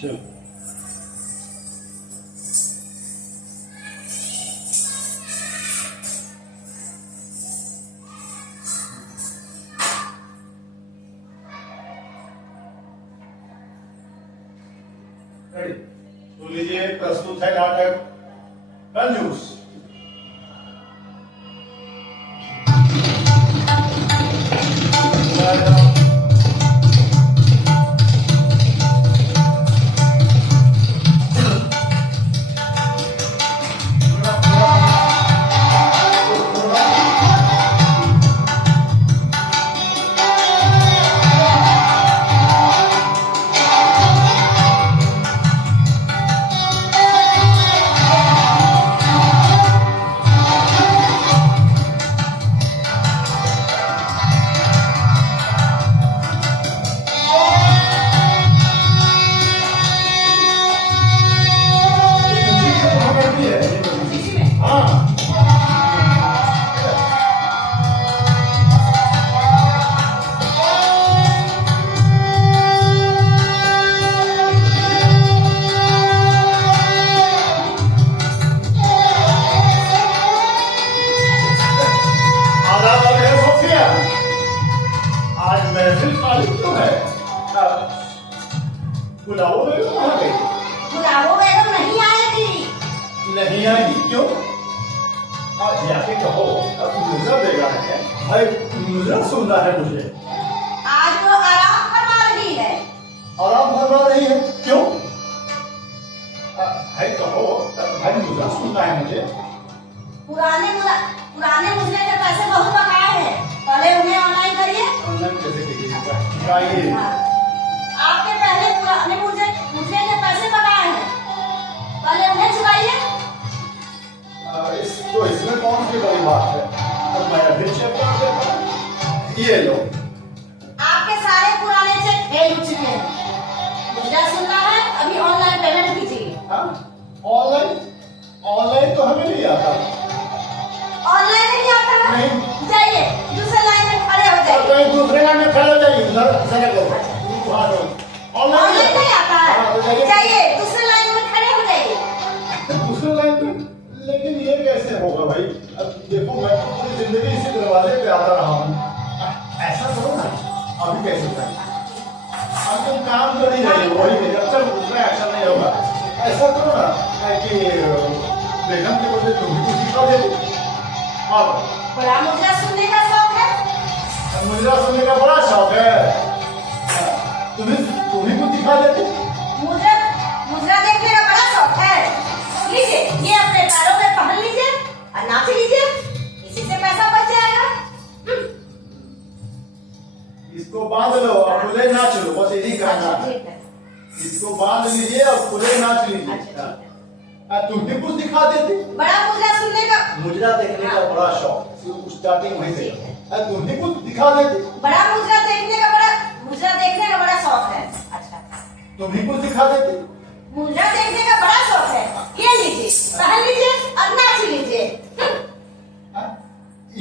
चलो तो लीजिए, प्रस्तुत है नाटक कंजूस। आज महफिल खाली क्यों है? बुलाओ बेगम कहाँ गई? बुलाओ बेगम नहीं आएगी। नहीं आएगी क्यों? आज जाके कहो अब मुजरा बेगा है। अरे मुजरा सुनना है मुझे। आज वो आराम फरमा रही है। आराम फरमा रही है क्यों? भाई कहो भाई मुजरा सुनना है मुझे। पुराने मुझे के पैसे बहुत बकाए हैं, पहले उन्हें ऑनलाइन करिए। ऑनलाइन कैसे कीजिए? आपके पहले पुराने मुझे के पैसे बकाए हैं, पहले उन्हें चुकाइए। तो इसमें कौन सी बड़ी बात है? अब मैं अभी चेक कर देता हूं। ये लो। आपके सारे पुराने चेक फेल हो चुके हैं। मुझे सुनना है, अभी ऑनलाइन पेमेंट कीजिए। ऑनलाइन तो हमें नहीं आता। ऑनलाइन नहीं आता है? नहीं। जाइए दूसरे लाइन में खड़े हो जाइए। तो दूसरे लाइन में खड़े हो जाइए। ऑनलाइन नहीं आता है? जाइए दूसरे लाइन में खड़े हो जाइए। दूसरे लाइन में? लेकिन ये कैसे होगा भाई? अब देखो मैं तो पूरी जिंदगी इसी दरवाजे पे आता रहा हूँ। ऐसा करो ना, अभी कैसे करें? अब तुम काम कर ही रही हो, वही जब दूसरा एक्शन नहीं होगा। ऐसा करो ना कि बेगम के बदले तुम भी कुछ सिखा दे। बड़ा मुद्रा सुनने का शौक है। मुद्रा सुनने का बड़ा शौक है। तुम्हें कुछ दिखा देते। मुद्रा देखने का बड़ा शौक है। लीजिए, ये अपने पैरों में पहन लीजिए और नाच लीजिए, इसी से पैसा बच जाएगा। इसको बांध लो और खुले नाच लो, बस यही कहना है। इसको बांध लीजिए और खुले नाच लीजिए। तुम्हें कुछ दिखा देते। बड़ा मुद्रा सुनने का, मुद्रा देखने का बड़ा शौक, स्टार्टिंग वहीं से। तुम्हें कुछ दिखा देते। बड़ा मुद्रा देखने का बड़ा शौक है। अच्छा, तुम्हें कुछ दिखा देते। मुद्रा देखने का बड़ा शौक है। ये लीजिए, पहन लीजिए और नाच लीजिए।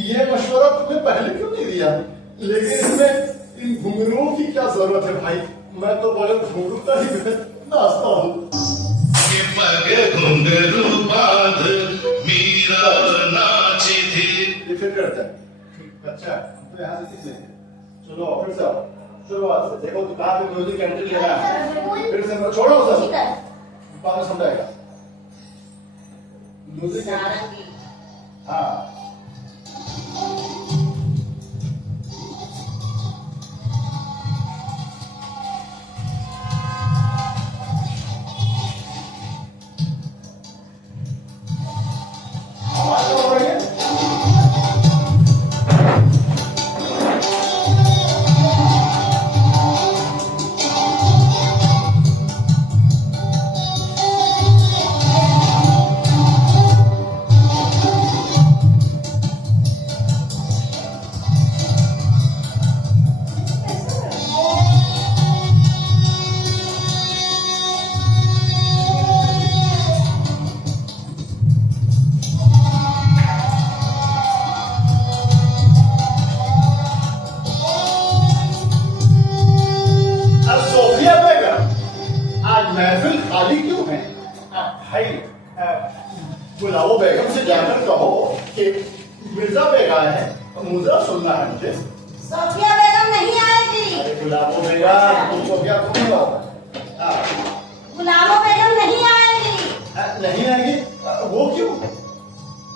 ये मशवरा तुमने पहले क्यों नहीं दिया? लेकिन इसमें इन घुंघरुओं की क्या जरूरत है भाई? मैं तो बोले घुंघरू का ही नाचता हूँ। घुंघरू बांध मीरा नाची थी। ये फिर करता है। अच्छा, तो यहाँ से सीख लेंगे। चलो फिर से आओ, शुरुआत से। देखो तो कहाँ पे म्यूजिक एंट्री लेना है। फिर से छोड़ो सब, बाद में समझाएगा। Music entry. हाँ, मुद्रा सुनना है मुझे। सोफिया बेगम नहीं आएगी। अरे गुलाबो बेगम, तुम सोफिया तुम हो। हाँ, गुलाबो बेगम नहीं आएगी। नहीं आएगी? वो क्यों?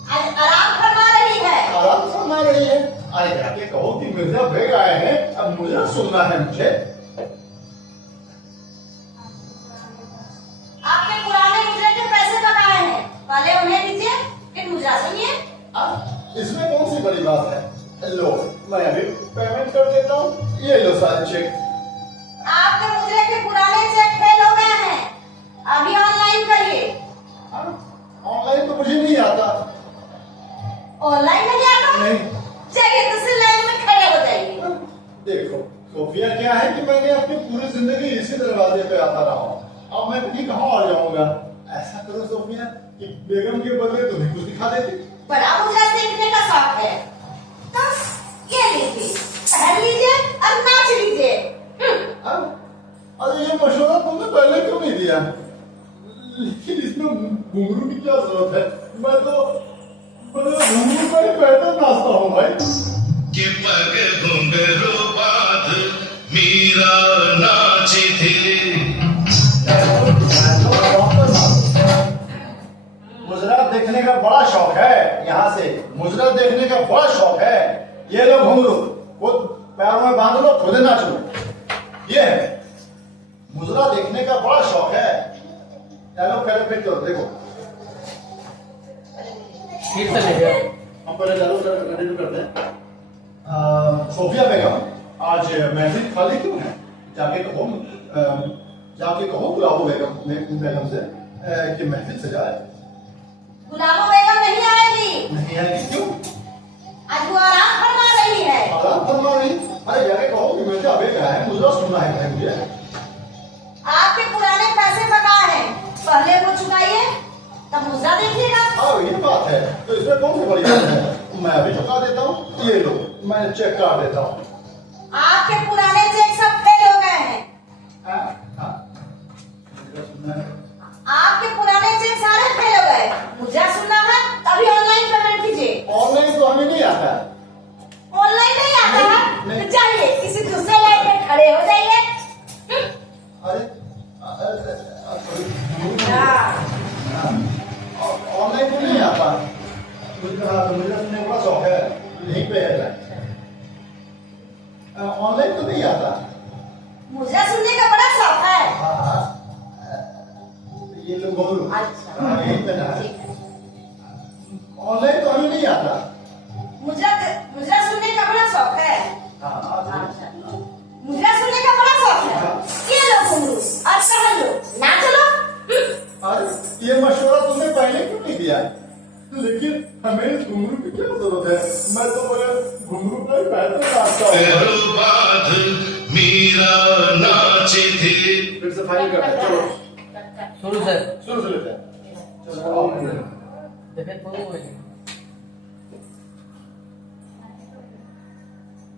आज आराम फरमा रही है। आराम फरमा रही है? अरे जाके कहो कि मिर्जा बेग आए हैं, अब मुद्रा सुनना है मुझे। आपके पुराने मुद्रे के पैसे बकाए हैं, पहले उन्हें दीजिए, फिर मुद्रा सुनिए। इसमें कौन सी बड़ी बात है? लो, मैं अभी पेमेंट कर देता हूँ। ये लो सारे चेक। आपके मुद्रे के पुराने चेक फेल हो गए हैं, अभी ऑनलाइन करिए। ऑनलाइन तो मुझे नहीं आता। ऑनलाइन नहीं आता? नहीं। चलिए दूसरी लाइन में खड़े हो जाइए। देखो सोफिया, क्या है कि मैंने अपनी पूरी जिंदगी इसी दरवाजे पे आता रहा हूँ, अब मैं कहीं कहाँ आ जाऊंगा। ऐसा करो सोफिया कि बेगम के बदले तुम्हें कुछ दिखा देती। बड़ा मुद्रा सीखने का शौक है तो ये लीजिए, पहन लीजिए और नाच लीजिए। अरे ये मशवरा तुमने पहले क्यों नहीं दिया? लेकिन इसमें घुंघरू की क्या जरूरत है? मैं तो घुंघरू का ही पैटर्न नाचता हूँ भाई। कि पग घुंघरू बांध मीरा नाची थी। मुजरा देखने का बड़ा शौक है, यहाँ से मुजरा देखने का बड़ा शौक है। ये लो घुंघरू, खुद पैरों में बांध लो, खुद नाचो। ये है मुजरा देखने का बड़ा शौक है। चलो पहले फिर करो, देखो फिर से ले गया। हम पहले चालू कंटिन्यू करते हैं। सोफिया बेगम, आज महफिल खाली क्यों है? जाके कहो गुलाबो बेगम से कि महफिल सजाए। गुलाबो बेगम नहीं आएगी। नहीं आएगी? क्यों? आज वो आराम फरमा रही है। आराम फरमा रही? अरे जाके कहो कि मिर्जा बेग आया है, मुजरा सुनना है भाई मुझे। आपके पुराने पैसे बकाए हैं, पहले वो चुकाइए, तब मुद्रा देखिएगा। हाँ ये बात है, तो इसमें कौन सी बड़ी बात है? मैं अभी चुका देता हूँ। ये लो, मैं चेक काट देता हूँ। आपके पुराने चेक सब फेल हो गए हैं। मुजरा सुनना है। आपके पुराने चेक सारे फेल हो गए, मुद्रा सुनना है तभी ऑनलाइन पेमेंट कीजिए। ऑनलाइन तो हमें नहीं आता है। ऑनलाइन नहीं आता है नहीं। तो जाइए किसी दूसरे लाइन में खड़े हो जाइए। अरे ऑनलाइन तो नहीं आता। मुझे सुनने का शौक है, यहीं पे है। ऑनलाइन तो नहीं आता। मुद्रा सुनने का बड़ा शौक है। हाँ, ये लोग बोलो। अच्छा। हाँ, यहीं पे ना है। ठीक है। ऑनलाइन तो हमें नहीं आता। मुद्रा सुनने का बड़ा शौक है। हाँ, अच्छा। मुद्रा सुनने का बड़ा शौक है। ये लो घुंघरू और पहन लो, नाच लो। अरे ये मशवरा तुमने पहले क्यों नहीं दिया? लेकिन हमें इस घुंघरू की क्या जरूरत है? मैं तो बगैर घुंघरू का ही पैटर्न नाचता हूँ। घुंघरू बांध मीरा नाची थी। फिर से फाइल करते हैं, चलो शुरू से शुरू से लेते हैं। चलो आओ। देखे तो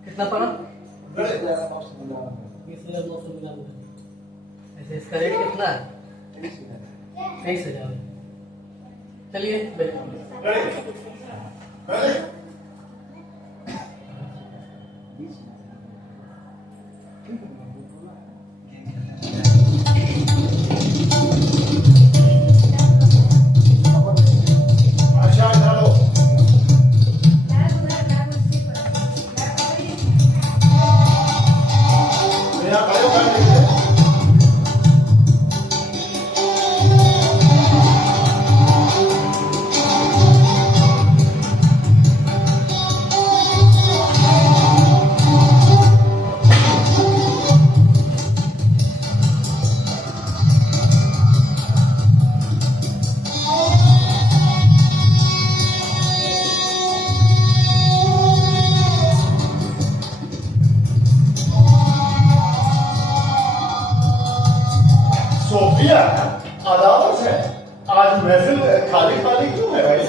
कितना पड़ा? 20,999। ऐसे इसका रेट कितना है? 23,000। चलिए Ready? Ready? अच्छा चलो। यहाँ खड़े हो बैठ लीजिए। सोफिया, अदालत है, आज महफिल खाली खाली क्यों है भाई?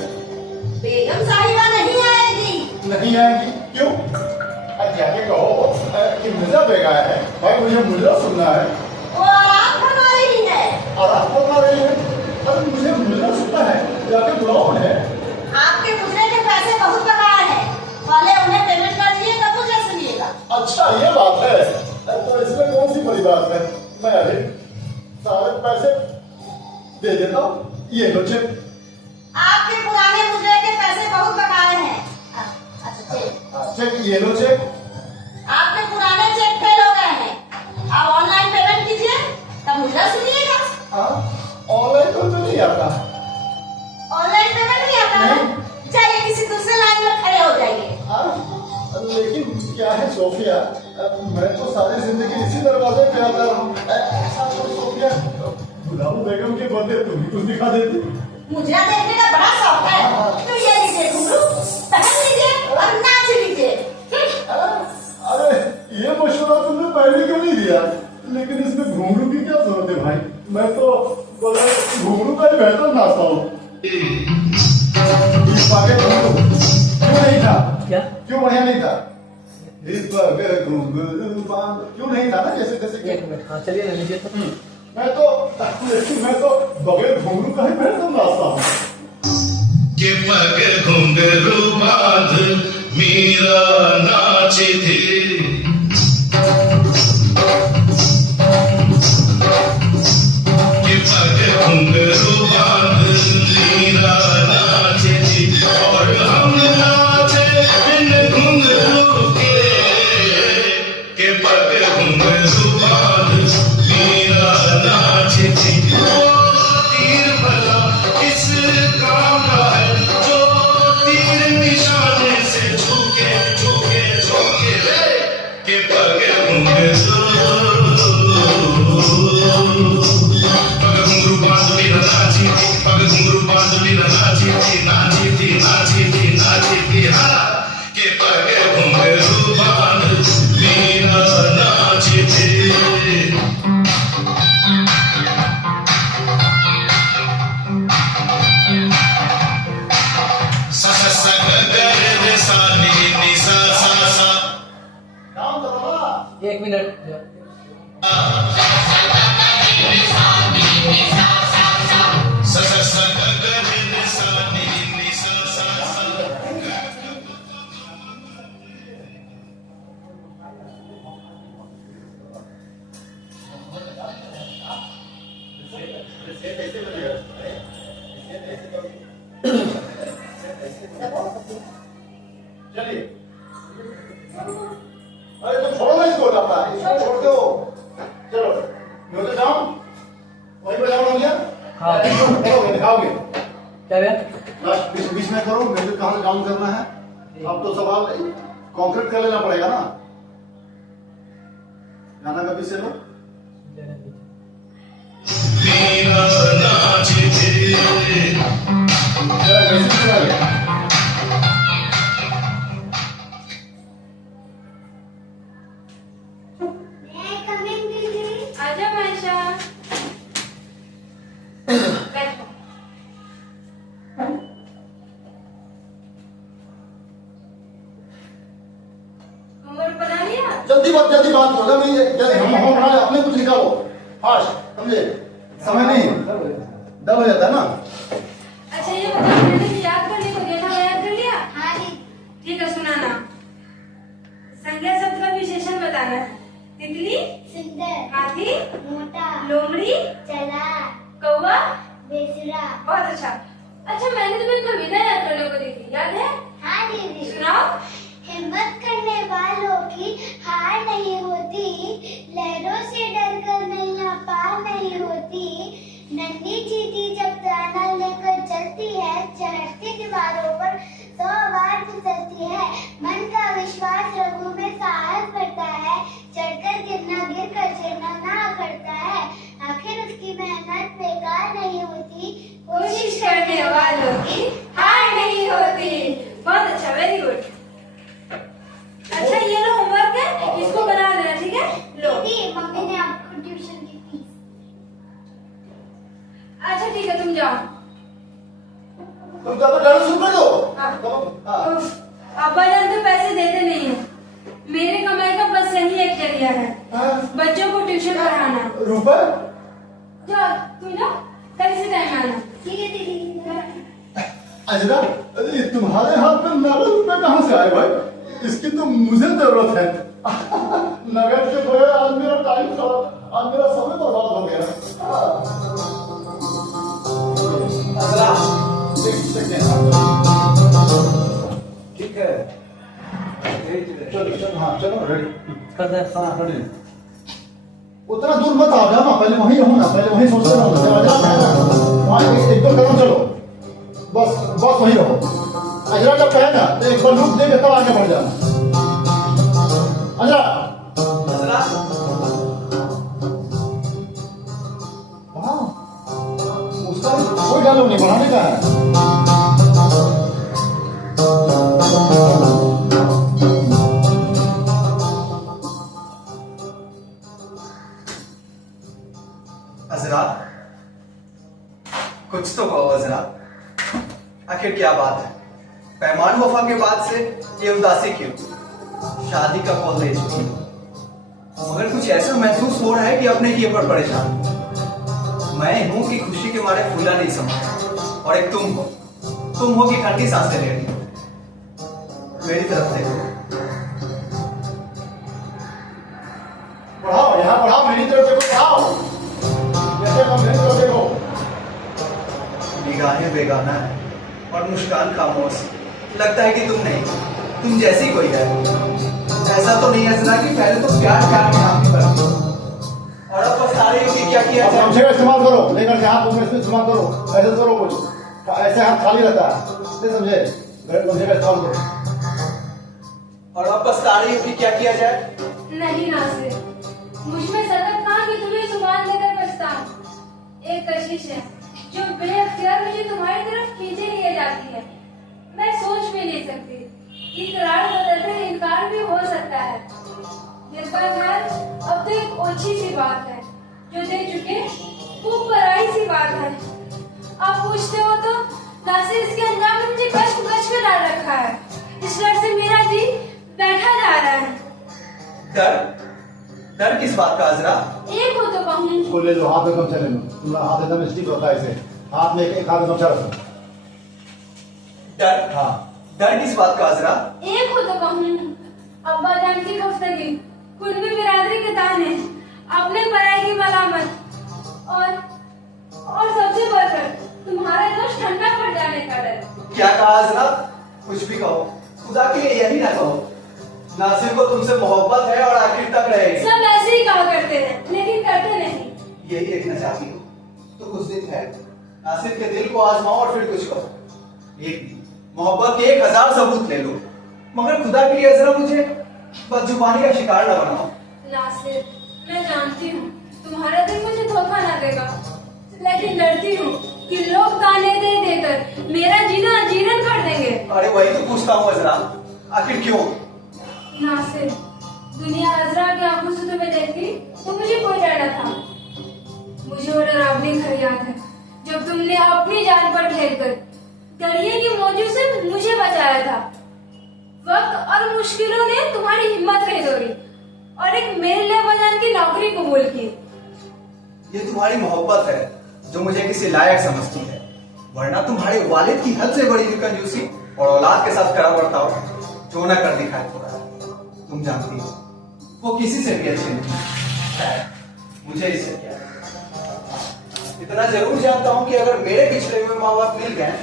बेगम साहिबा नहीं आएगी। नहीं आएगी? क्यों? अब जाके कहो कि मुर्जा बेग आया है भाई, मुझे मुर्जा सुनना है। वो आराम फरमा रही है। आराम फरमा रही है? अरे मुझे मुर्जा सुनना है, जाके बुलाओ उन्हें। आपके मुद्रे के पैसे बहुत बकाए हैं, पहले उन्हें पेमेंट कर दिए तब मुझे सुनिएगा। अच्छा ये बात है, तो इसमें कौन सी बड़ी बात है, मैं अभी सारे पैसे दे देता हूँ, ये लो चेक। आपके पुराने मुजरे के पैसे बहुत बकाए हैं। अच्छा चेक ये लो चेक। आपके पुराने चेक फेल हो गए हैं, आप ऑनलाइन पेमेंट कीजिए तब मुजरा सुनिएगा। हाँ ऑनलाइन तो नहीं आता। ऑनलाइन पेमेंट नहीं आता है, चलिए किसी दूसरे लाइन में खड़े हो जाइए। हाँ लेकिन क्या है सोफिया, मैं तो सारी जिंदगी इसी दरवाजे पे आता रहा हूँ। ऐसा तो सोफिया, गुलाबो बेगम के बदले तुम ही कुछ दिखा देती। मुजरा देखने का बड़ा शौक है, तो ये लीजिए घुंघरू, पहन लीजिए और नाच लीजिए। अरे ये मशवरा तुमने पहले क्यों नहीं दिया, लेकिन इसमें घुंघरू की क्या जरूरत है भाई, मैं तो बोला घुंघरू का ही बेहतर नाचता हूँ। इस पागे घुंघरू क्यों नहीं था, क्या क्यों बढ़िया नहीं था, इस पागे घुंघरू क्यों नहीं था ना, जैसे जैसे एक मिनट, हाँ चलिए ना लीजिए तो। मैं तो बगैर घुंघरू का ही बेहतर नाचता हूँ। के पग घुंघरू बांध मीरा नाची थी, के पग घुंघरू बांध मीरा नाची थी, और हम नाचे इन घुंघरू के पग घुंघरू बांध मीरा नाची थी। वो तीर भला किस काम का है, जो तीर निशाने से झुके झुके झुके रे, के पग घुंघरू बांध मीरा नाची थी, पग घुंघरू बांध मीरा नाची थी, नाची थी नाची थी नाची थी, हाँ के पग घुंघरू बांध मीरा नाची थी। सा सा सा ग ग रे रे सा नी नी सा सा सा, काम करो। एक मिनट। सा सा सा ग ग रे रे सा नी नी सा सा सा। चलिए, अरे तुम छोड़ो ना इसको, इसको छोड़ दो, चलो म्यूजिक डाउन, वहीं पे डाउन हो गया। हाँ। करोगे दिखाओगे, क्या भैया? लास्ट बीच बीच में करो, म्यूजिक कहाँ से डाउन करना है। अब तो सवाल कॉन्क्रीट कर लेना पड़ेगा ना, गाना कभी से लो। मीरा नाची थी, जरा म्यूजिक चलाइए। आजा मनीषा, बैठो। होमवर्क बना लिया? जल्दी बात करो, जल्दी हम बना अपने कुछ निकालो फास्ट, समझे, समय नहीं डब हो जाता है ना। अच्छा ये बताओ, मैंने याद करने को दिया था, याद कर लिया? हाँ जी। ठीक है सुनाना। संज्ञा शब्द का विशेषण बताना है। तितली, सुंदर, हाथी, मोटा, लोमड़ी, चला, कौवा, बेसुरा। बहुत अच्छा। अच्छा मैंने तुम्हें कविता याद करने को दी थी, याद है? हाँ दीदी। सुनाओ। हिम्मत करने वालों की हार नहीं होती, लहरों से डरकर नैया पार नहीं होती, नन्ही चींटी जब दाना लेकर चलती है, चढ़ती दीवारों पर 100 बार फिसलती है, मन का विश्वास रगों में साहस बढ़ता है, चढ़कर गिरना गिर कर चढ़ना ना करता है, आखिर उसकी मेहनत बेकार नहीं होती, कोशिश करने वालों की हार नहीं होती। बहुत अच्छा, वेरी गुड। अच्छा ये लो होमवर्क है, इसको बना देना, ठीक है? लो। दीदी मम्मी ने आपको ट्यूशन की फीस। अच्छा ठीक है तुम जाओ। तुम ज्यादा डांस सुन दो। हाँ। हाँ। अब्बा जान तो पैसे देते नहीं है, मेरे कमाई का बस यही एक जरिया है, हाँ। बच्चों को ट्यूशन पढ़ाना। रुपए जाओ तुम जाओ, कल इसी टाइम आना। ठीक है दीदी। अजरा, ये तुम्हारे हाथ में नगद रुपए कहाँ से आए भाई? इसकी तो मुझे जरूरत है। नगद के बगैर आज मेरा टाइम खराब, आज मेरा समय बर्बाद हो गया। अजरा, देख सकते हैं। ठीक है, चलो चलो, हाँ चलो, रेडी। कर दे। हाँ रेडी। उतना दूर मत आ जाओ ना, पहले वहीं रहो ना, पहले वहीं सोचते रहो ना। वहाँ एक दो कदम चलो, बस बस वहीं रहो। अजरा जब कहे ना तो एक बार रुक दे के तब आगे बढ़ जाना। अजरा, अजरा, हाँ, उसका कोई डायलॉग नहीं, बढ़ाने का है। अजरा, कुछ तो कहो अजरा, आखिर क्या बात है? पैमान वफा के बाद से ये उदासी क्यों? शादी का कॉल दे चुकी हो, मगर कुछ ऐसा महसूस हो रहा है कि अपने किए पर परेशान। मैं हूं कि खुशी के मारे फूला नहीं समा, और एक तुम हो कि ठंडी सांसें ले रही हो। मेरी तरफ देखो। बढ़ाओ, यहाँ बढ़ाओ, मेरी तरफ देखो, बढ़ाओ। जैसे हम मेरी तरफ देखो। निगाहें बेगाना है और मुस्कान खामोश। लगता है कि तुम नहीं, तुम जैसी कोई है। ऐसा तो नहीं है अजरा कि पहले तो प्यार में नाम करती हो, और अब पछता रही हो कि क्या किया अब जाए। गमछे का इस्तेमाल करो, लेकर के हाथ में इस्तेमाल करो, ऐसे करो कुछ, ऐसे हाथ खाली रहता है, नहीं समझे? गमछे का इस्तेमाल करो। और अब पछता रही हो कि क्या किया जाए। नहीं नासिर, मुझमें सतत कहा कि तुम्हें जुबान लेकर पछताऊं। एक कशिश है जो बेअख्तियार मुझे तुम्हारी तरफ खींचे लिए जाती है। मैं सोच भी नहीं सकती, इकरार बदलकर इनकार भी हो सकता है। दिल का ख्याल अब तो एक ओछी सी बात है, जो दे चुके वो पराई सी बात है। आप पूछते हो तो नासिर, इसके अंजाम में मुझे कष्ट में डाल रखा है। इस डर से मेरा जी बैठा जा रहा है। डर किस बात का अजरा? एक हो तो कहूँ, इसको ले लो, हाथ में गमछा ले लो, तुम्हारा हाथ एकदम स्टिक होता है, ऐसे हाथ में एक हाथ में गमछा रखो। डर? हाँ, डर किस बात का अजरा? एक हो तो कहूँ, अब्बा जान की गुफ्तगी, कुनबी बिरादरी के ताने, अपने पराई की मलामत, और सबसे बढ़कर तुम्हारा दोष ठंडा पड़ जाने का डर। क्या कहा अजरा? कुछ भी कहो, खुदा के लिए यही ना कहो। नासिर को तुमसे मोहब्बत है और आखिर तक रहेगी। सब ऐसे ही कहा करते हैं, लेकिन करते नहीं। यही देखना चाहती हो तो कुछ दिन ठहर, नासिर के दिल को आजमाओ और फिर कुछ कहो। एक मोहब्बत के 1000 सबूत ले लो, मगर खुदा के लिए जरा मुझे बदजुबानी का शिकार न बनाओ। नासिर, मैं जानती हूँ तुम्हारा दिल मुझे धोखा ना देगा, लेकिन डरती हूँ कि लोग ताने दे देकर मेरा जीना अजीर्ण कर देंगे। अरे वही तो पूछता हूँ अजरा, आखिर क्यों? नासिर, दुनिया अजरा की आंखों से तुम्हें देखती तो मुझे कोई डर न था। मुझे वो डरावनी घर याद है जब तुमने अपनी जान पर खेलकर दरिया की मौजू से मुझे बचाया था। वक्त और मुश्किलों ने तुम्हारी हिम्मत नहीं तोड़ी और एक मेरे लिए बजान की नौकरी कबूल की। ये तुम्हारी मोहब्बत है जो मुझे किसी लायक समझती है, वरना तुम्हारे वालिद की हद से बड़ी कंजूसी और औलाद के साथ करा बर्ताव जो न कर दिखाए थोड़ा। तुम जानती हो वो किसी से भी अच्छे नहीं, मुझे इससे क्या। इतना जरूर जानता हूँ कि अगर मेरे पिछड़े हुए माँ बाप मिल गए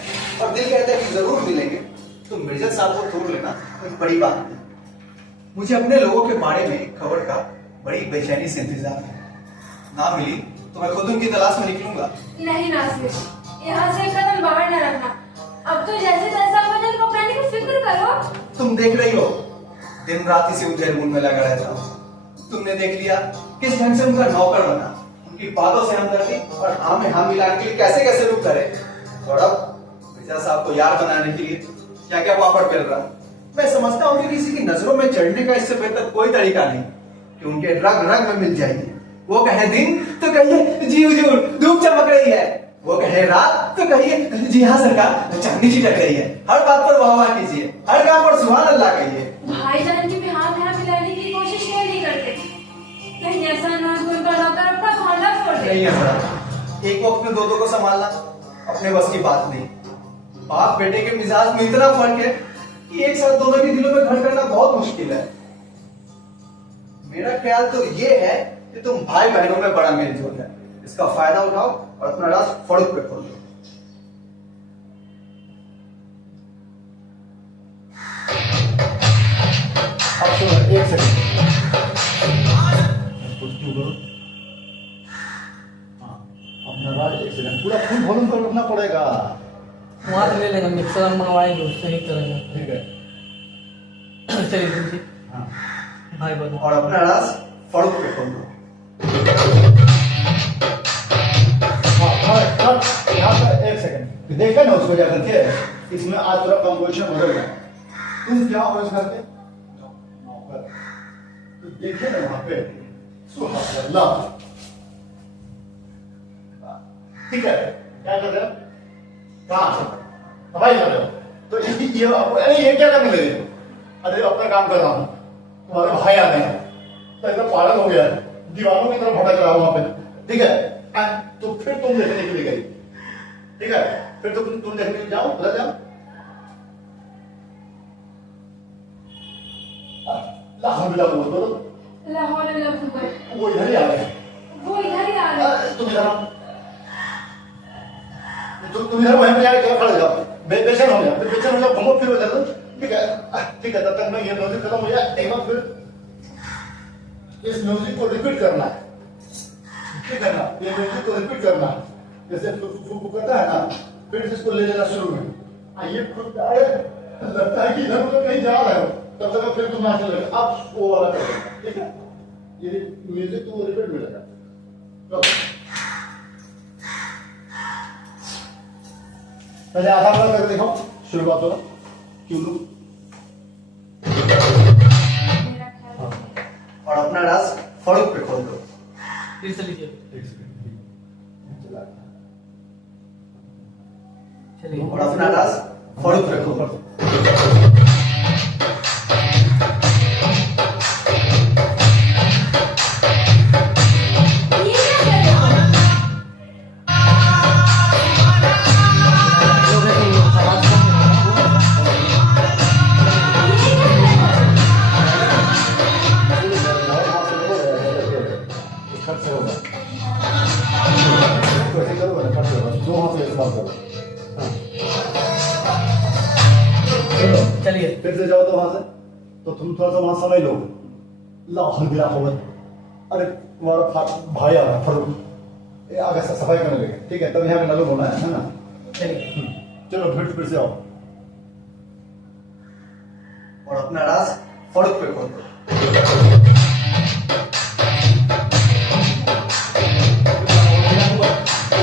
और दिल कहता है कि जरूर मिलेंगे, तो मिर्जा साहब को तोड़ लेना कोई बड़ी बात नहीं। मुझे अपने लोगों के बारे में खबर का बड़ी बेचैनी से इंतजार है। ना मिली तो मैं खुद उनकी तलाश में निकलूंगा। नहीं नासिर, यहाँ से एक कदम बाहर न रखना। अब तो जैसे तैसा वजन पकड़ने की फिक्र करो। तुम देख रही हो दिन रात इसी उधेड़ बुन में लगा रहता हूँ। तुमने देख लिया किस ढंग से उनका नौकर बना, उनकी बातों से हमदर्दी और हाँ में हाँ मिलाने के लिए कैसे कैसे रुक करे, और अब मिर्जा साहब को यार बनाने के लिए क्या क्या पापड़ बेल रहा। मैं समझता हूँ कि किसी की नजरों में चढ़ने का इससे बेहतर कोई तरीका नहीं कि उनके रग रग में मिल जाइए। वो कहे दिन तो कहिए जी हुजूर धूप चमक रही है, वो कहे रात तो कहिए जी हाँ सरकार चांदनी छिटक रही है। हर बात पर वाह वाह कीजिए, हर काम पर सुभान अल्लाह कहिए। भाईजान की भी हाथ मिलाने की कोशिश क्यों नहीं करते? कहीं ऐसा न हो कि उनका नौकर अपना भांडा फोड़ दे। नहीं है सर, एक वक्त में दो को संभालना अपने बस की बात नहीं। बाप बेटे के मिजाज में इतना फर्क है कि एक साथ दोनों के दिलों में घर करना बहुत मुश्किल है। मेरा ख्याल तो ये है कि तुम भाई बहनों में बड़ा मेलजोल है, इसका फायदा उठाओ और अपना राज फड़क पे खोल दो। अब सुनो, एक सेकंड कुछ क्यों करो। हाँ, अपना राज एक सेकंड पूरा फुल वॉल्यूम पर रखना पड़ेगा। वहाँ से ले लेंगे, मिक्सर हम मंगवाएंगे, उससे ही करेंगे। ठीक है। चलिए तुमसे हाँ भाई बोलो। और अपना राज फड़क पे खोल दो। हाँ, यहाँ पर एक सेकंड देखा ना उसको जाकर के, इसमें आज पूरा कंपोजिशन बदल गया। तुम क्या हो इस घर के नौकर, तो देखिए ना वहां पे सुभान अल्लाह। ठीक है, क्या कर रहे हो? कहाँ दवाई कर रहे हो? तो अरे ये क्या करने लगे? अरे अपना काम कर रहा हूँ, तुम्हारा भाई आ गया तो एकदम पागल हो गया है, दीवारों की तरफ भटक रहा हूँ वहां पे। ठीक है, तो फिर तुम देखने के लिए गई। ठीक है, फिर तो तुम देखने के लिए जाओ, उधर जाओ। अल्हम्दुलिल्लाह बोलो, लाहौर में लफूबर वो इधर ही आ गए। वो इधर ही आ रहे। तुम इधर आओ, तुम इधर वहीं पे जाके जगह खड़े जाओ, बेचैन हो जाओ, बेचैन हो जाओ, घूमो फिरो इधर। ठीक है, ठीक है, तब तक मैं ये म्यूजिक खत्म हो जाए, एक बार फिर इस म्यूजिक को रिपीट करना है। ठीक है ना, ये म्यूजिक को रिपीट करना है, जैसे फुफू करता है ना, फिर इसको ले लेना शुरू में। ये लगता है कि इधर उधर कहीं जा रहे हो, तब तक फिर तुम नाचने लगे। अब वो वाला कर, ठीक है, ये म्यूजिक तो रिपीट मिलेगा। पहले आधा बार करके दिखाओ, शुरुआत हो क्यों लू। मेरा ख्याल और अपना राज फड़क पे खोल दो। फिर से लीजिए। चलिए और अपना राज फड़क पे खोल दो। ये क्या कर रहे हो? खर्च होगा, ऐसे करो ना, खर्च होगा, दो हाथ से इस्तेमाल करो। हाँ। चलो, चलिए फिर से जाओ तो वहां से, तो तुम थोड़ा सा वहां समझ लो। अरे तुम्हारा भाई आ रहा फरूक, ये आगे से सफाई करने लगे। ठीक है, तब यहाँ पे नलो बोला है ना। चलिए चलो फिर से आओ। और अपना राज फड़क पे खोल दो।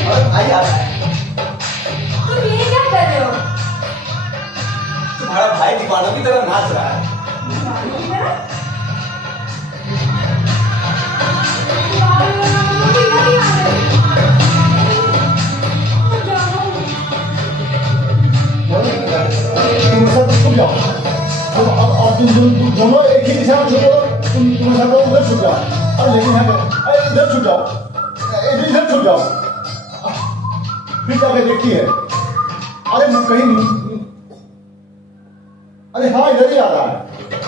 और भाई आ रहा है। तुम ये क्या कर रहे हो? तुम्हारा भाई दीवानों की तरह नाच रहा है। तुम सब छुप जाओ, अब तुम दोनों एक ही दिशा में छुपो। तुम सब उधर छुप जाओ, अरे लेकिन अरे इधर छुप जाओ, इधर छुप जाओ। फिर जाके देखिए, अरे कहीं, अरे हाँ इधर ही आ रहा है,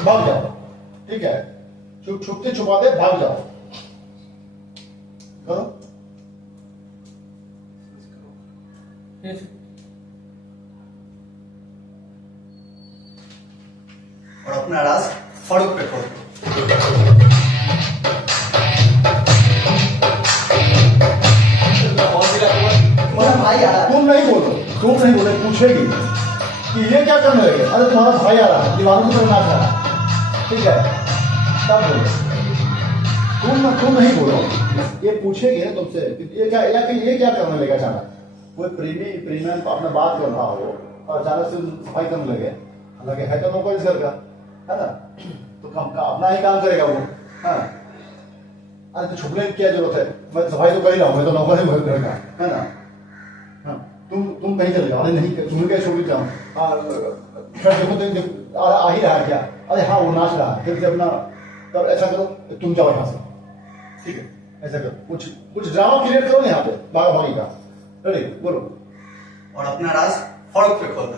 भाग जाओ। ठीक है, छुपते छुपाते भाग जाओ। करो। फिर से। और अपना राज फड़क पे खोल दो। तुम्हारा भाई आ रहा है। तुम नहीं बोलो, पूछेगी कि ये क्या करने लगे। अरे तुम्हारा भाई आ रहा है, दीवारों की तरफ नाच रहा है। ठीक है, तब बोलो। तुम नहीं बोलो, ये पूछेगी ना तुमसे ये क्या करने लगे अचानक। कोई प्रेमी अपना बात कर रहा हो और अचानक से सफाई करने लगे, हालांकि है तो नौकर इस घर का, है ना, तो अपना ही काम करेगा वो। हाँ, अरे तो छुपने की क्या जरूरत है, मैं सफाई तो कर ही रहा हूँ, मैं तो नौकर ही घर करेगा, है ना। हाँ, तुम कहीं चले जाओ। अरे नहीं, तुम्हें क्या छोड़ जाऊँ, देखो आ ही रहा है क्या। अरे हाँ वो नाच रहा है, फिर से अपना, तब ऐसा करो तुम जाओ यहाँ से। ठीक है, ऐसा करो, कुछ ड्रामा क्रिएट करो ना यहाँ पे, भागा भागी का। रेडी, बोलो। और अपना राज फड़क पे खोल दो।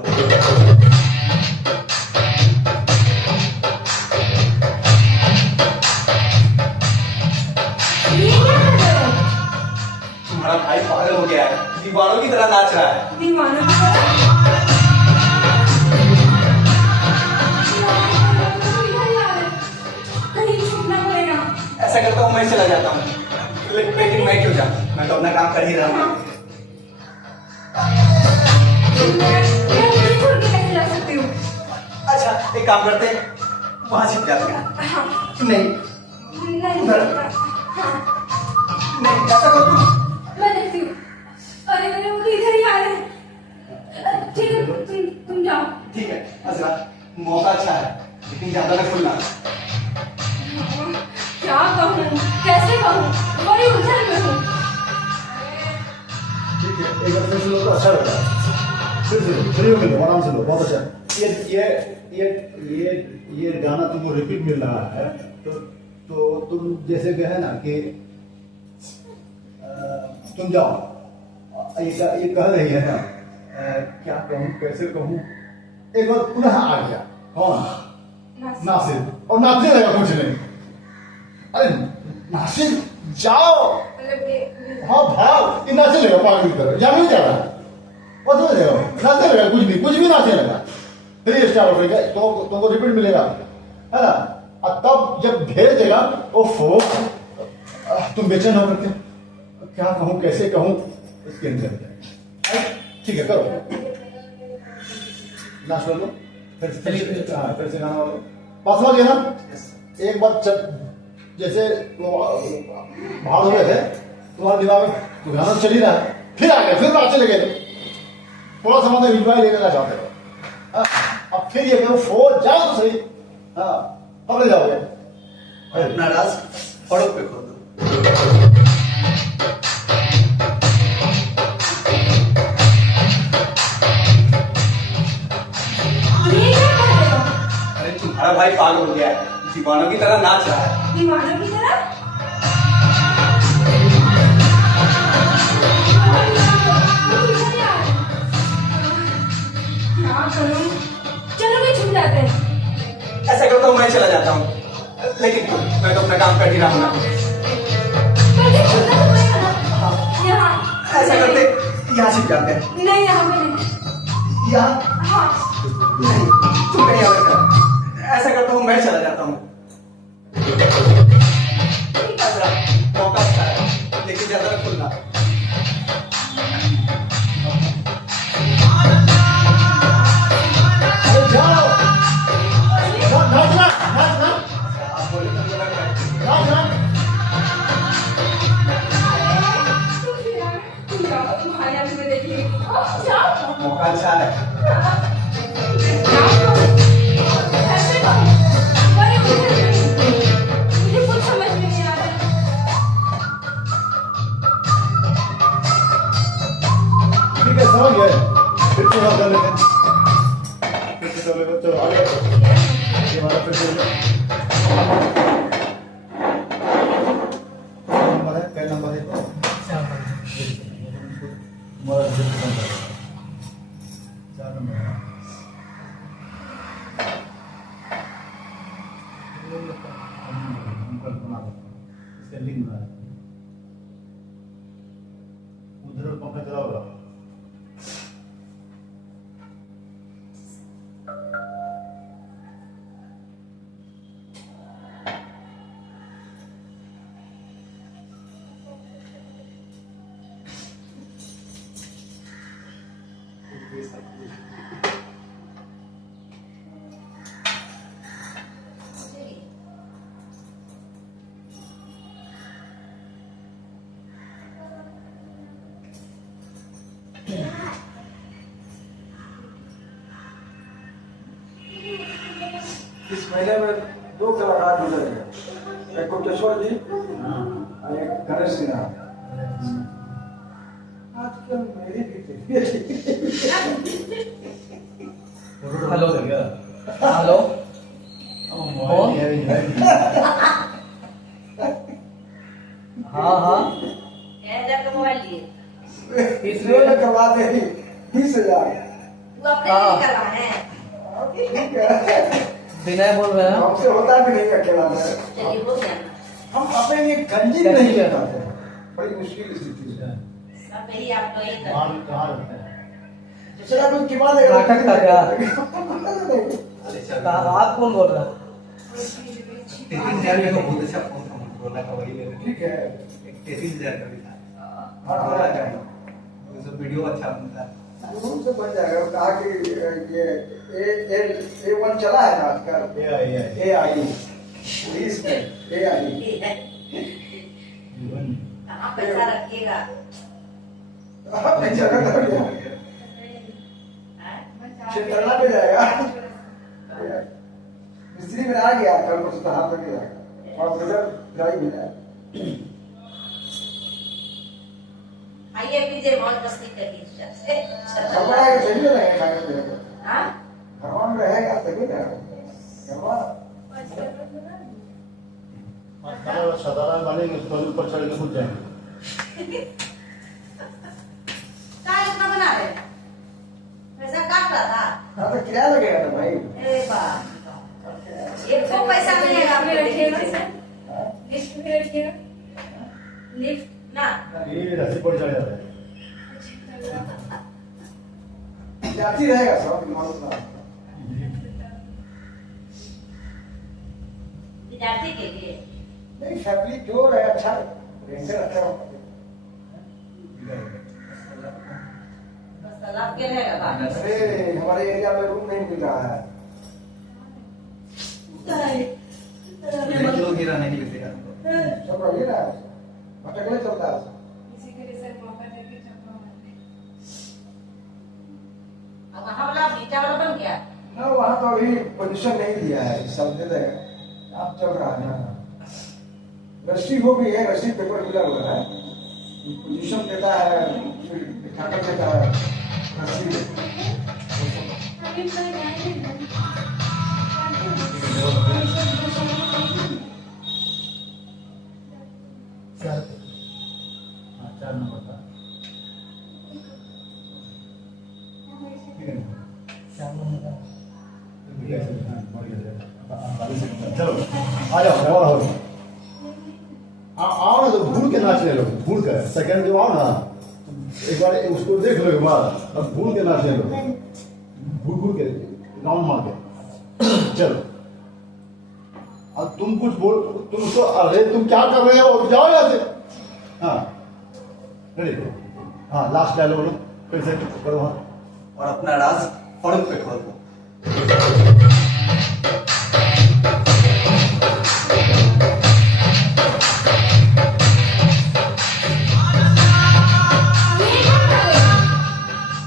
ये क्या कर रहे हो? तुम्हारा भाई पागल हो गया है, दीवारों की तरह नाच रहा है। दीवानों की तरह? कहीं छूटना पड़ेगा। ऐसा करता हूँ मैं चला जाता हूँ, लेकिन मैं क्यों जाऊँ, मैं तो अपना काम कर ही रहा हूँ। मैं मुझे छोड़ के कैसे जा सकती हूँ? अच्छा एक काम करते हैं, वहां छिप जाते हैं। हाँ, नहीं नहीं, हाँ, नहीं ऐसा कर तू। मैं देखती हूँ। अरे मेरे वो इधर ही आ रहे हैं। ठीक है, तुम जाओ। ठीक है अजरा, मौका अच्छा है लेकिन ज्यादा न खुलना। क्या कहूँ, कैसे कहूँ, बड़ी उलझन में हूँ। ठीक है, एक बार फिर से लो तो अच्छा लगता है। फिर से लो, फ्री हो मिलो, आराम से लो, बहुत अच्छा। ये गाना तुमको रिपीट मिल रहा है, तो तुम जैसे कहे ना कि तुम जाओ, ये कह रही है ना, क्या कहूँ कैसे कहूँ, एक बार पुनः आ गया। कौन? नासिर। और नाचने लगा कुछ नहीं। अरे नासिर जाओ, हाँ भाव, ये नाचने लगा पागल की तरह, जा नहीं जा रहा, पता नहीं नाचने लगा, कुछ भी नाचने लगा। फिर स्टार्ट हो गया, तो तुमको रिपीट मिलेगा, है ना। और तब जब भेज देगा ओफो, तुम बेचैन हो करके क्या कहूँ कैसे कहूँ, इसके अंदर ठीक है करो, नाच लो, फिर से गाना वालो पास लगे ना। एक बार जैसे भाव हो गए थे तुम्हारे दिमाग में, तो गाना चल ही रहा है, फिर आ गए, फिर नाचने लगे, थोड़ा सा मतलब इंजॉय लेना चाहते हो। अब फिर ये करो फो जाओ तो सही, हाँ पकड़ जाओगे। अपना राज फड़क पे खोल दो। ये क्या कर रहे हो? अरे तुम्हारा भाई पागल हो गया है, दीवानों की तरह नाच रहा है। दीवानों की तरह? क्या करूं? चलो मैं छुप जाते हैं। ऐसा करता हूँ मैं चला जाता हूँ, लेकिन मैं तो अपना काम कर ही रहा हूँ ना। मुझे छुपना तो पड़ेगा ना। यहाँ। ऐसा करते यहाँ छिप जाते हैं। नहीं, यहाँ पे नहीं। यहाँ हाँ। नहीं, तुम कहीं और कर। ऐसा करता हूँ मैं चला जाता हूँ। अजरा, मौका अच्छा है लेकिन ज्यादा न खुलना। अरे जाओ, नाचना नाचना आप बोले तो लग रहा है। नाचना। तुम जाओ, तुम्हारे यहाँ तुम्हें देखिए। जाओ। मौका अच्छा है। ऐसे कहो, बड़ी उलझन में हूँ। मुझे कुछ समझ में नहीं आ रहा। ठीक है समझ गए, फिर से बात कर लेते हैं, फिर से कर लेते हैं, चलो आगे ये हमारा फिर से नंबर है, क्या नंबर है तुम्हारा? 4 नंबर है। इसका लिंक बना उधर पंखा चलाओ रहा। इस महीने में 2 कलाकार गुजर गए, एक कोटेश्वर जी और एक गणेश सिन्हा। आजकल मेरी भी हेलो हेलो कौन? हाँ हाँ इसलिए करवा दे 20,000। वो अपने लिए करना है। ठीक है, विनय बोल रहे हैं। हमसे होता भी नहीं अकेला में। चलिए हो गया ना। हम अपने लिए गंजी नहीं ले पाते, बड़ी मुश्किल स्थिति है। सब यही आप तो एक कहाँ कहाँ रहते हैं? दूसरा कोई किमान देगा नाटक का क्या? अरे चल आप कौन बोल रहे हैं? 33,000 का बहुत अच्छा फोन था, मोटरोला का वही ले रहे ठीक है, 33,000 का भी था। हाँ, मोटरोला का है। वो सब वीडियो अच्छा बनता है। जरूर से बन जाएगा। कहा कि ये A1 चला है ना आजकल, AI प्लीज AI कहाँ पैसा रखिएगा? क्षेत्रना पे जाएगा। मिस्त्री में आ गया कल परसों तो हाथ लगे जाएगा और रिजल्ट ड्राई हो जाएगा। आइए पीजिए, मौज मस्ती करिए। कपड़ा के चाहिए रहेगा खाने पीने को। हाँ? घरवा में रहेगा तभी ना घरवा। साधारण वाले के ऊपर चढ़ के कूद जाएंगे। क्या इतना बना रहे? पैसा काट रहा था? हाँ तो किराया लगेगा ना भाई। अरे बाप, एक तो पैसा मिलेगा में आपको रखिएगा देखने से। सर, लिफ्ट में रखिएगा। लिफ्ट ना ये रस्सी पर चढ़ जाता है। जाती रहेगा सब मालूम ना। विद्यार्थी के लिए नहीं फैमिली जो रहे अच्छा रेंजर अच्छा हो। बस तालाब के रहेगा बात। अरे हमारे एरिया में रूम नहीं मिल रहा है। लोग गिरा नहीं देते यार। सब रही ना भटकले चलता है। इसी के लिए सर मौका देके चक्कर मारते। अब वहाँ वाला बीटा वाला बन गया। ना वहाँ तो अभी पोजीशन नहीं दिया है, सब दे देगा। आप चल रहा है ना, रस्सी हो भी है, रस्सी पेपर मिला हुआ है, पोजीशन देता है, फिर बिठाकर देता है रस्सी। अभी मैं जाएंगे। चार नंबर था। ठीक है ना? चलो आ जाओ रवा हो। आओ ना तो भूल के नाच ले लो, भूल कर सेकंड जो आओ ना एक बार उसको देख लो एक बार, अब भूल के नाच ले लो, भूल के राउंड मार के चलो। अब तुम कुछ बोल, तुम तो अरे तुम क्या कर रहे हो, जाओ यहाँ से। हाँ रेडी, हाँ लास्ट डायलॉग बोलो फिर से करो। हाँ और अपना राज फर्द पे खोल दो।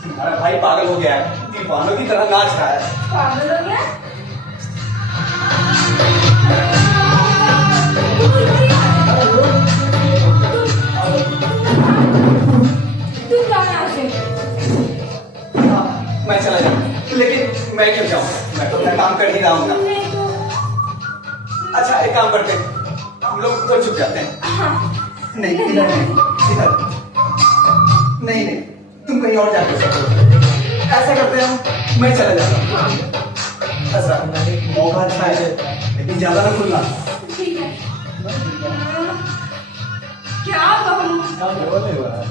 तुम्हारा भाई पागल हो गया है, दीवानों की तरह नाच रहा है। पागल हो गया? तुम जाओ यहाँ से। हाँ, मैं चला जाऊँ, लेकिन मैं क्यों जाऊँ? मैं तो अपना काम कर ही रहा हूँ ना। नहीं तो अच्छा एक काम करते हैं, हम लोग तो चुप जाते हैं। नहीं इधर नहीं, इधर नहीं नहीं, तुम कहीं और जाके सको। ऐसा करते हैं, मैं चला जाता हूँ। ऐसा मौका अच्छा है, लेकिन ज्यादा ना खुलना। ठीक है। क्या कहूँ? नहीं हुआ है।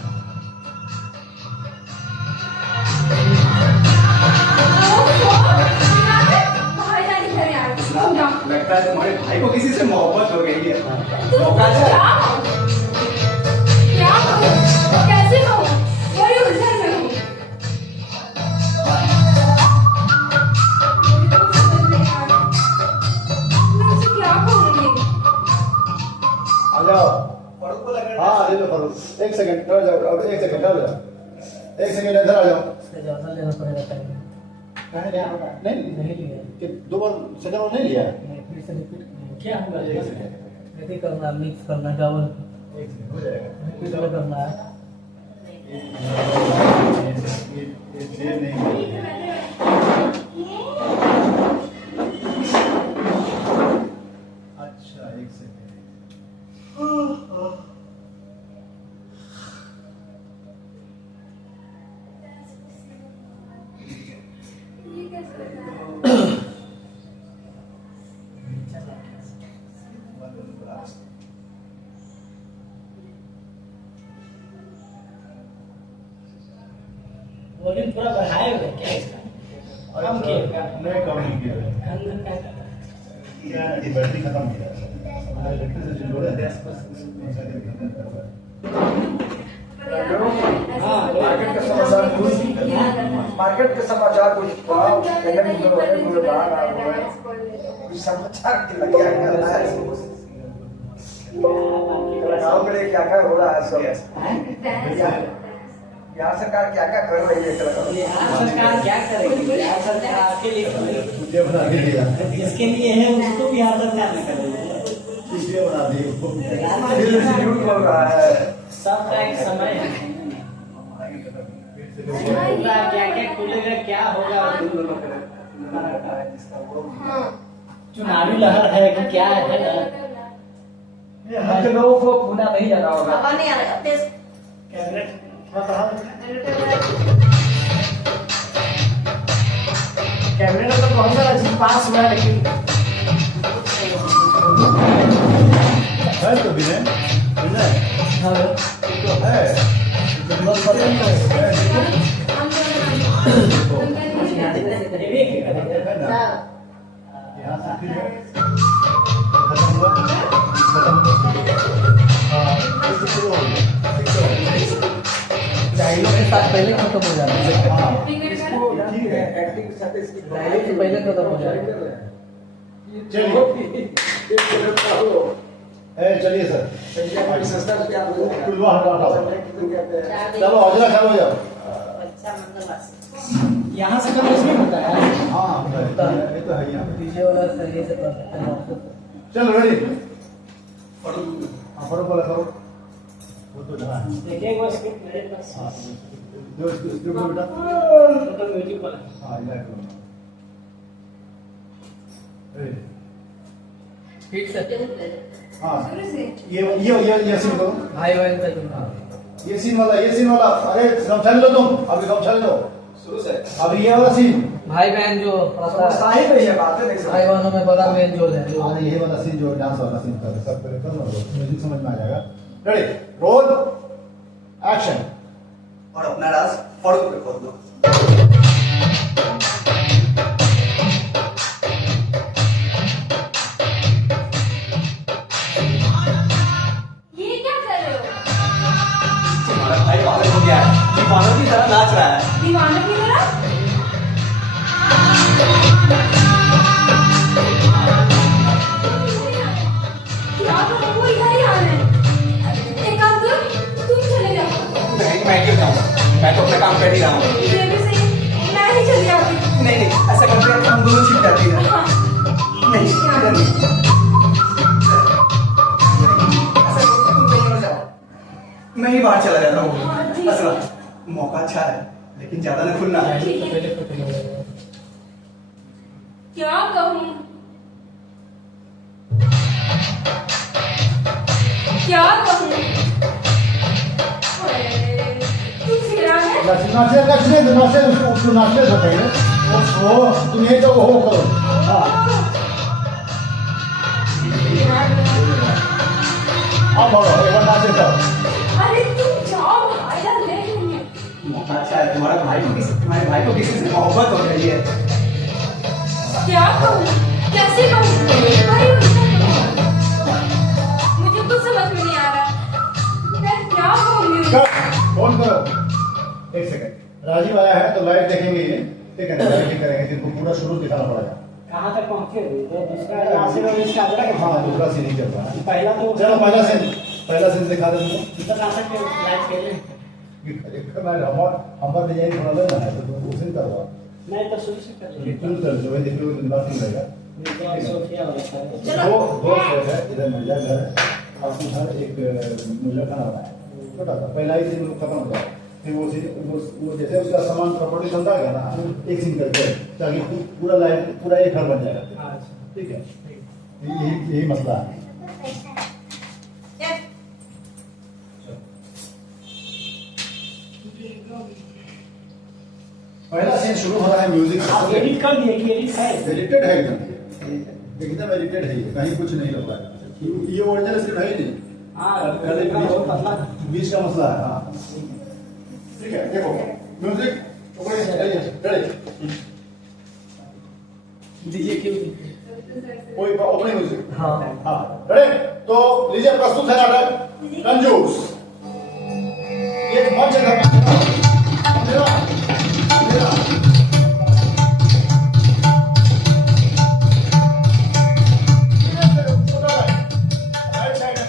बाहर जाने घरे आ गए। तुम जाओ। लगता है तुम्हारे भाई को किसी से मोहब्बत हो गई है। तुम मौका अच्छा है। क्या कहूँ? कैसे कहूँ? बड़ी उलझन में हूँ। मैं उसे क्या कहूँगी? आ जाओ। फर्क को लग हाँ ले लो फरूक, एक सेकंड इधर जाओ, अब एक सेकंड इधर जाओ, एक सेकंड इधर आ जाओ। इसका ज्यादा लेना पड़ेगा टाइम। नहीं नहीं लिया। कि दो बार सेकंड और नहीं लिया। नहीं, फिर से रिपीट क्या होगा? एक सेकंड, यदि करना मिक्स करना डबल एक सेकंड हो जाएगा। रिपीट में करना है। ये चेयर नहीं है। अच्छा एक सेकंड, वॉल्यूम पूरा बढ़ाए हुए क्या इसका? कम किए क्या? नहीं कम नहीं किया है। अंदर क्या कर रहा है? क्या है, बैटरी खत्म किया है। हमारे इलेक्ट्रिक से जोड़ा है मार्केट के समाचार कुछ कुछ समाचार के लगे क्या गाँव के लिए क्या हो रहा है सब यहाँ सरकार क्या कर रही है बिहार सरकार क्या करेगी? बिहार सरकार के लिए वीडियो बना के दिया, जिसके लिए है उसको बिहार सरकार ने कर रही है। वीडियो बना दी। बोल रहा है सबका एक समय है। क्या क्या खुलेगा, क्या होगा? चुनावी लहर है कि क्या है? हम लोगों को पूना नहीं जाना होगा। अब नहीं आ रहा तेज कैबिनेट कैबिनेट में तो बहुत सारा चीज पास हुआ है, लेकिन है तो विनय तो है यहाँ से फिर खत्म हुआ हाँ इससे शुरू हो गया डायलॉग के साथ पहले खत्म हो जाना है। हाँ ठीक है एक्टिंग के साथ इसकी डायलॉग से पहले खत्म हो जाना है। चलिए सर हमारी संस्था से क्या बोलते हैं टुलवा हटाओ चलो अगला खड़ा हो जाओ यहाँ से कम इसमें होता है। हाँ ये तो है यहाँ पीछे वाला सही से कर सकते हैं। चलो रेडी हाँ फरो बोला करो वो तो जहाँ है देखिए वो स्क्रिप्ट मेरे पास हाँ जो स्क्रिप्ट बेटा तो म्यूजिक वाला हाँ ये फिट से हाँ ये सीन करो भाई बहन का तुम ये सीन वाला अरे गमछा ले लो तुम अभी गमछा ले लो शुरू से अभी ये वाला सीन भाई बहन जो समझता ही नहीं है बातें नहीं भाई बहनों में बड़ा मेल जोल है जो हाँ ये वाला सीन जो डांस वाला सीन कर सब पहले कर लो म्यूजिक समझ में आ जाएगा रेडी रोल एक्शन और अपना राज फड़क पे खोल दो। ये क्या कर रहे हो? तुम्हारा भाई पागल हो गया है, दीवानों की तरह नाच रहा है। दीवानों की तरह? क्या करूं? वो इधर ही आना है। एक काम करो, तुम चले जाओ। नहीं मैं क्यों जाऊँ, मैं तो अपना काम कर ही रहा हूँ। ये भी सही, मैं ही चली जाऊंगी। नहीं ऐसा करते हैं हम दोनों छिप जाती है। हाँ, नहीं इधर नहीं। ऐसा करो, तुम कहीं और जाओ, मैं ही बाहर चला जाता हूँ। हाँ, ठीक। असला मौका अच्छा है लेकिन ज्यादा न खुलना है। ठीक है। क्या कहूँ? क्या कहूँ? तू फिरा है? नाचने उसको नाचने दो पहले वो तुम ये तो वो करो हाँ अब बोलो एक बार नाचे जाओ अरे तुम जाओ भाई, यार ले लूंगी। मौका अच्छा है, तुम्हारे भाई को किसी से मोहब्बत हो रही है। क्या कहूँ? कैसे कहूँ? भाई मुझे कुछ समझ में नहीं आ रहा। मैं क्या कहूँगी? फोन करो एक सेकंड राजीव आया है तो लाइव देखेंगे ये ठीक है लाइव करेंगे जिनको पूरा शुरू दिखाना पड़ेगा कहाँ तक पहुँचे हो? दूसरा यहाँ से इसका अगला हाँ दूसरा सीन ही चल रहा है पहला तो चलो पहला सीन दिखा दे तुमको इधर आ सकते हो लाइव खेलने। हमारा डिजाइन थोड़ा लेना है तो तुम उसी करवा नहीं तो शुरू से कर तुम कर जो है देखो बात नहीं रहेगा सोफिया वाला था। दो फ्लैट है इधर मिर्जा घर है और उधर एक मुर्जा खाना बना है छोटा सा पहला ही सीन खत्म हो जाए फिर वो जैसे उसका सामान प्रॉपर्टी बनता है ना एक सीन करके ताकि पूरा लाइफ पूरा एक घर बन जाएगा ठीक है यही मसला है चल पहला सीन शुरू हो रहा है म्यूजिक आप एडिट कर दिए कि एडिट है? एडिटेड है एकदम एडिटेड है कहीं कुछ नहीं लग रहा है ये ओरिजिनल स्क्रिप्ट है ही नहीं हाँ बीच का मसला है हाँ ठीक है देखो म्यूजिक दीजिए क्यों कोई ओपनिंग म्यूजिक। हाँ हाँ रेडी, तो लीजिए प्रस्तुत है नाटक कंजूस। ये मंच है मेरा मेरा राइट साइड में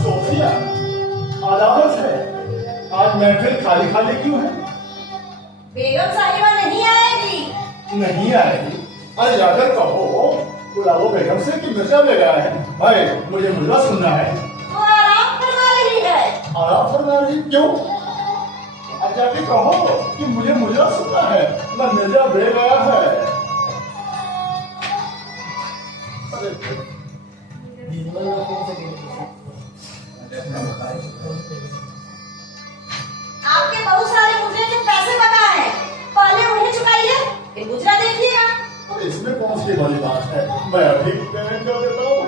सोफिया, अदालत है। आज महफिल खाली खाली क्यों है? बेगम साहिबा नहीं आएगी। नहीं आएगी? अरे जाकर कहो बुलाओ बेगम से कि मिर्जा ले गया है। भाई मुझे मुजरा सुनना है। वो आराम फरमा रही है। आराम फरमा रही क्यों? अब जाके कहो कि मुझे मुजरा सुनना है, मैं मिर्जा ले गया है। अरे आपके बहुत सारे मुद्रे के पैसे बना है, पहले उन्हें चुकाइए, फिर मुद्रा देखिएगा। तो इसमें कौन सी बड़ी बात है? मैं अभी पेमेंट कर देता हूँ।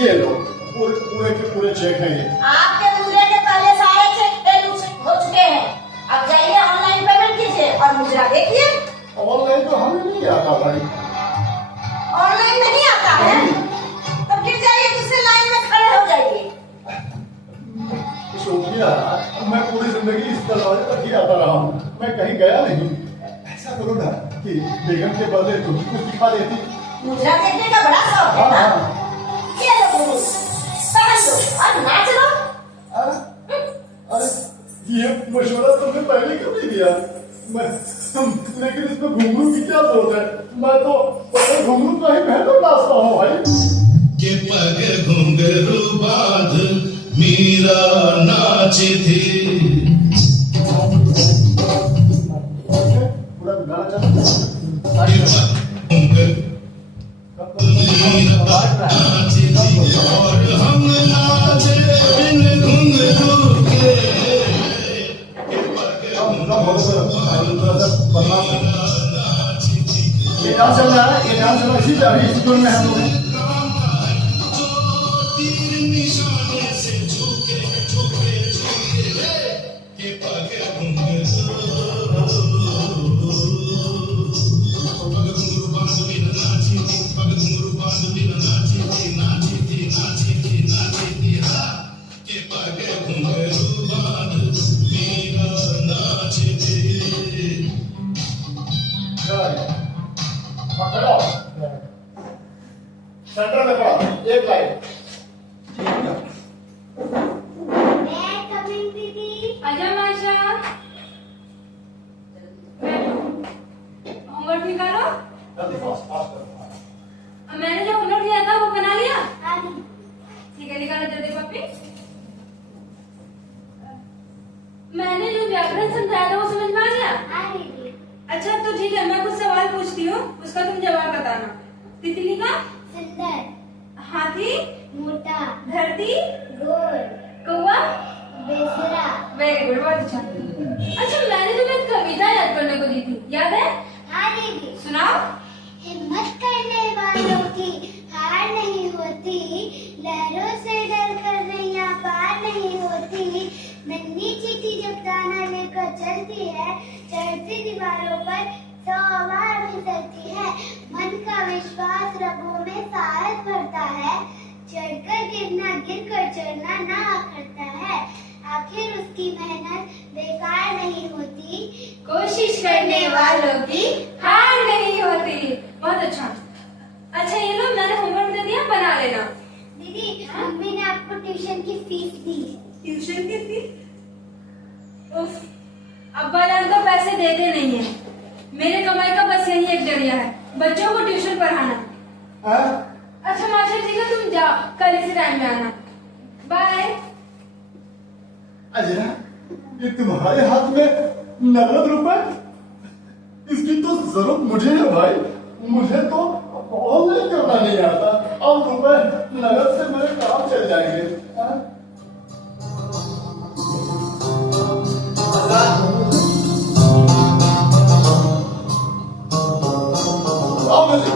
ये लो पूरे के पूरे चेक है ये। आपके मुद्रे के पहले सारे चेक फेल हो चुके हैं। अब जाइए ऑनलाइन पेमेंट कीजिए और मुद्रा देखिए। ऑनलाइन तो हमें नहीं आता भाई। ऑनलाइन नहीं आता है तो फिर जाइए दूसरे लाइन में खड़े हो जाइए। सोफिया, मैं पूरी जिंदगी इस दरवाजे तक ही आता रहा हूँ, मैं कहीं गया नहीं। ऐसा करो ना कि बेगम के बदले तुम कुछ दिखा देती। मुद्रा देखने का बड़ा शौक है ना? ये लो गुरु, पहन लो और नाच लो। अरे ये मशवरा तुमने पहले क्यों नहीं दिया? लेकिन इसमें घुंघरू की क्या जरूरत है? मैं तो घुंघरू का ही बेहतर नाचता हूँ भाई। के पग घुंघरू बांध मीरा नाची थी। पूरा गाना चलता के पग घुंघरू मीरा नाची थी और हम नाचे बिन घुंघरू के। के पग ये डांस चल रहा है, ये डांस चल रहा है, इसी तरह इसी टोन में हम लोग हैं। तीर निशाने से झुके झुके झुके के पग घुंघरू बांध बिन नाची थी, पग घुंघरू बांध बिन नाची थी, नाची थी, नाची थी, नाची थी, के पग घुंघरू बांध मीरा नाची थी। पकड़ो सेंटर में पड़ा एक लाइन। मैं कमिंग दीदी। आजा माशा। होमवर्क निकालो। जल्दी फास्ट फास्ट करो। अब मैंने जो होमवर्क दिया था वो बना लिया? हाँ दीदी। ठीक है, निकालो जल्दी पप्पी। मैंने जो व्याकरण समझाया था वो समझ में आ गया? हाँ दीदी। अच्छा तो ठीक है, मैं कुछ सवाल पूछती हूँ, उसका तुम जवाब बताना। तितली का? सुंदर। हाथी? मोटा। धरती? गोल। कौवा? बेसुरा। वेरी गुड, बहुत अच्छा। अच्छा मैंने तुम्हें एक कविता याद करने को दी थी, याद है? हाँ दीदी। सुनाओ। हिम्मत करने वालों की हार नहीं होती, लहरों से डरकर नैया पार नहीं होती। नन्ही चींटी जब दाना लेकर चलती है, चढ़ती दीवारों पर 100 बार फिसलती है। मन का विश्वास रगों में साहस भरता है, चढ़कर गिरना गिरकर चढ़ना ना करता है। आखिर उसकी मेहनत बेकार नहीं होती, कोशिश करने वालों की हार नहीं होती। बहुत अच्छा। अच्छा ये लो, मैंने होमवर्क दे दिया, बना लेना। दीदी मम्मी ने आपको ट्यूशन की फीस दी। ट्यूशन की फीस? उफ, अब्बा जान तो पैसे देते नहीं है। मेरे कमाई का बस यही एक जरिया है, बच्चों को ट्यूशन पढ़ाना। हाँ? अच्छा मास्टर ठीक है, तुम जाओ, कल इसी टाइम में आना। बाय। अजरा, ये तुम्हारे हाथ में नगद रुपए? इसकी तो जरूरत मुझे है भाई। मुझे तो ऑनलाइन करना नहीं आता। अब रुपए नगद से मेरे काम चल जाएंगे। हाँ? आओ मुझे।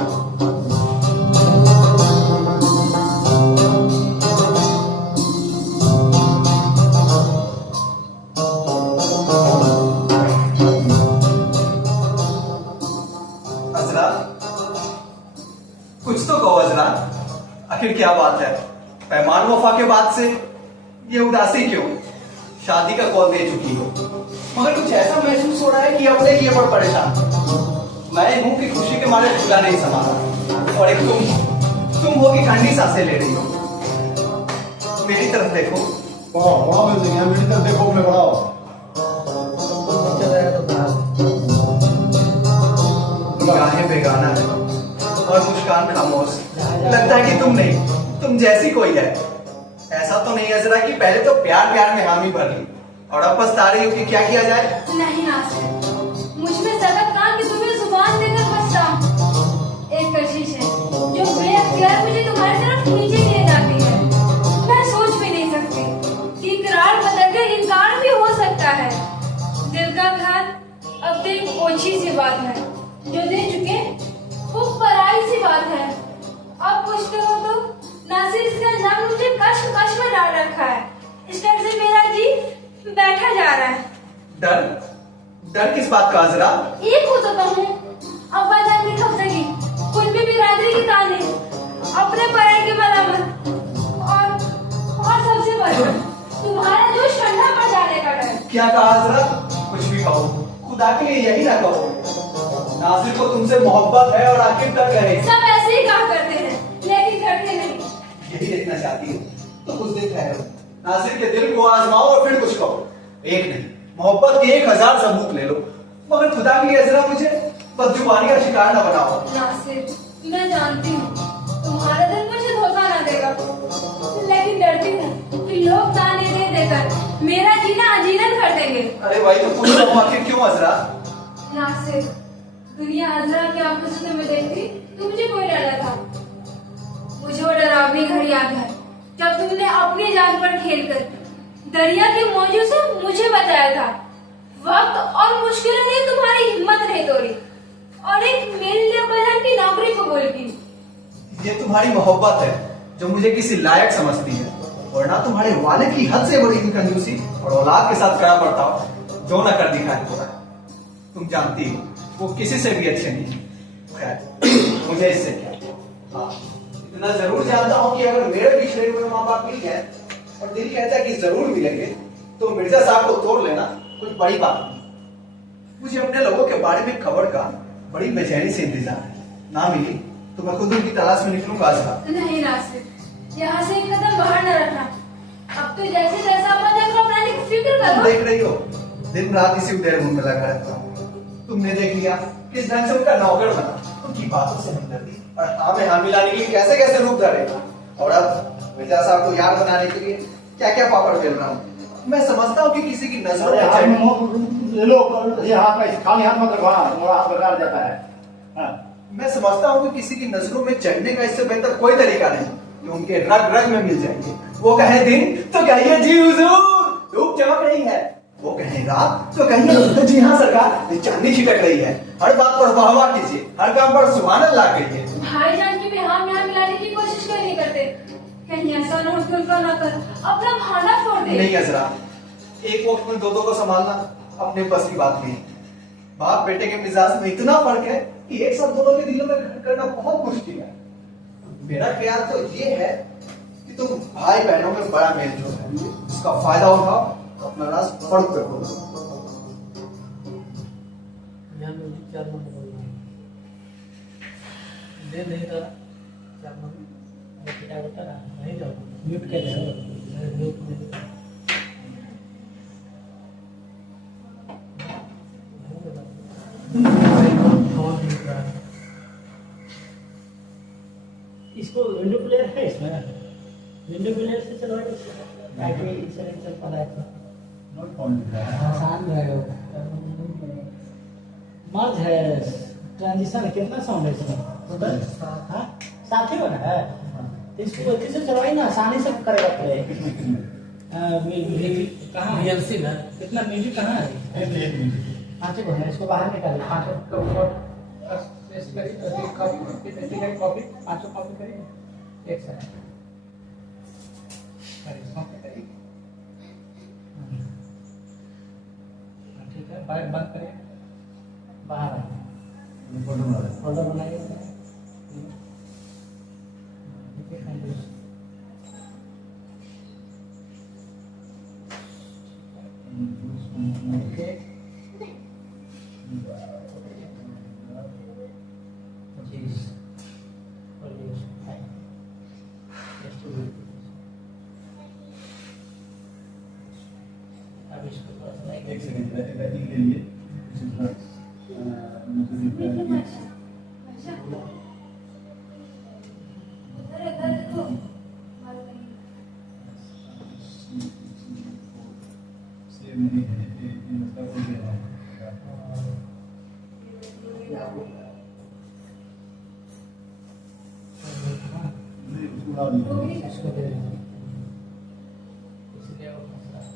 अजरा, कुछ तो कहो अजरा, आखिर क्या बात है? पैमान वफा के बाद से ये उदासी क्यों? शादी का कॉल दे चुकी हो, मगर कुछ ऐसा महसूस हो रहा है कि अपने लिए बड़ परेशान। मैं हूं कि खुशी के मारे झूला नहीं संभाला, और एक तुम हो कि ठंडी सांसें ले रही हो। मेरी तरफ देखो। वाह मिल जाएंगे, मेरी तरफ देखो, मैं बढ़ाओ। चल जाएगा तो बाहर। निगाहें बेगाना है और मुस्कान खामोश। लगता है कि तुम नहीं, तुम जैसी कोई है। ऐसा तो नहीं अजरा कि पहले तो प्यार प्यार में हामी भर ली और अब पछता रही हो कि क्या किया जाए? नहीं नासिर, मुझ में सख्त काम कि तुम्हें जुबान देकर बचता। एक कशिश है जो बेअख्तियार मुझे तुम्हारी तरफ खींचे लिए जाती है। मैं सोच भी नहीं सकती कि इकरार बदलकर इनकार भी हो सकता है। दिल का घात अब तो एक ओछी सी बात है, जो दे चुके वो पराई सी बात है। अब पूछते हो तो नासिर, इसका नाम मुझे कश्म में डाल रखा है। इस डर से मेरा जी बैठा जा रहा है। डर? डर किस बात का अजरा? एक हो तो कहूँ, अब्बा जान की खफदगी, कुल भी बिरादरी की ताने, अपने पराये के मलामत, और सबसे बड़ा तुम्हारा जो ठंडा पड़ जाने का डर। क्या कहा अजरा? कुछ भी कहो, खुदा के लिए यही ना कहो। नासिर को तुमसे मोहब्बत है और आखिर तक है। सब ऐसे ही कहा करते हैं, लेकिन करते नहीं। यही देखना चाहती हो तो कुछ देर ठहरो, नासिर के दिल को आजमाओ और फिर कुछ कहो। एक नहीं, मोहब्बत के 1000 सबूत ले लो, मगर खुदा के लिए अजरा मुझे बदजुबानी का शिकार न बनाओ। नासिर, मैं जानती हूँ तुम्हारा दिल मुझे धोखा ना देगा, लेकिन डरती हूँ कि लोग ताने दे देकर मेरा जीना अजीरन कर देंगे। अरे भाई तो पूछ रहा हूँ, आखिर क्यों अजरा? नासिर, दुनिया अजरा की आंखों से तुम्हें देखती तो मुझे कोई डर था। मुझे वो डरावनी घड़ी याद है जब तुमने अपनी जान पर खेलकर दरिया के मौजों से मुझे बचाया था। वक्त और मुश्किलों ने तुम्हारी हिम्मत नहीं तोड़ी और एक मेरे बहन की नौकरी कबूल की। ये तुम्हारी मोहब्बत है जो मुझे किसी लायक समझती है, वरना तुम्हारे वालिद की हद से बड़ी कंजूसी और औलाद के साथ कड़ा बर्ताव जो न कर दिखाए थोड़ा। तुम जानती हो वो किसी से भी अच्छे नहीं। खैर मुझे इससे क्या। हाँ, इतना जरूर जानता हूँ कि अगर मेरे पिछड़े हुए माँ बाप मिल गए और दिल कहता है कि जरूर मिलेंगे, तो मिर्जा साहब को तोड़ लेना कुछ बड़ी बात नहीं। मुझे अपने लोगों के बारे में खबर का बड़ी बेचैनी से इंतजार है। ना मिली तो मैं खुद उनकी तलाश में निकलूंगा अजरा। नहीं नासिर, यहाँ से एक कदम बाहर न रखना। अब तो जैसे जैसा अपना जगह अपनाने की फिक्र तुम करो। देख रही हो दिन रात इसी उधेड़ में लगा रहता हूँ। तुमने देख लिया किस ढंग से उनका नौकर बना, उनकी बातों से हमदर्दी और हाँ में हाँ मिलाने के लिए कैसे कैसे रूप धरेगा। और अब मिर्जा साहब को याद बनाने के लिए क्या क्या पापड़ बेल रहा हूँ। मैं समझता हूँ कि किसी की नजरों अरे में हाथ में चढ़- ले लो, ये हाथ में खाली हाथ मत रखो, तुम्हारा हाथ बेकार जाता है। हाँ। मैं समझता हूँ कि किसी की नजरों में चढ़ने का इससे बेहतर कोई तरीका नहीं कि उनके रग रग में मिल जाएंगे। वो कहे दिन तो कहिए जी हुजूर धूप चमक रही है, वो कहे रात तो कहिए जी हाँ सरकार चांदी छिटक रही है। हर बात पर वाह वाह कीजिए, हर काम पर सुभान अल्लाह कहिए। भाईजान की भी हम यहाँ मिलाने की कोशिश क्यों नहीं करते? कहीं ऐसा न हो कि उनका नौकर अपना भाना फोड़ दे। नहीं अजरा, एक वक्त में दो को संभालना अपने बस की बात नहीं। बाप बेटे के मिजाज में इतना फर्क है कि एक साथ दोनों के दिलों में घर करना बहुत मुश्किल है। मेरा ख्याल तो ये है कि तुम भाई बहनों में बड़ा मेल जो है उसका फायदा उठाओ, अपना राज फर्क पे खोलो। यहाँ म्यूजिक 4 नंबर बोल रहा हूँ। दे नहीं रहा 4 नंबर, क्या बता रहा नहीं जाओ म्यूट कर दे, म्यूट नहीं फोन म्यूट रहा। इसको विंडो प्लेयर है इसमें, विंडो प्लेयर से चलवाइए ताकि इसे नहीं चल पा रहा है तो नॉट फाउंड आसान रहेगा। मर्ज है, ट्रांजिशन है, कितना साउंड है इसमें? हाँ, साथ ही बना है। इसको अच्छे से चलवाइए ना, आसानी से करेगा प्ले। कहाँ VLC में कितना म्यूजिक कहाँ है? एक मिनट पाँच को है, इसको बाहर निकालिए। पाँचों कॉपी पाँचों कॉपी करिए एक साथ कॉपी करिए। ठीक है, बंद करिए, बाहर फोल्डर बनाइए। ओके, एक सेकंड राइटिंग के लिए उधर देखो बालकनी। सेम नहीं है, ये मतलब हो गया है। नहीं उसको उड़ा दिया। इसको दे दीजिए, इसलिए वो फंस रहा है।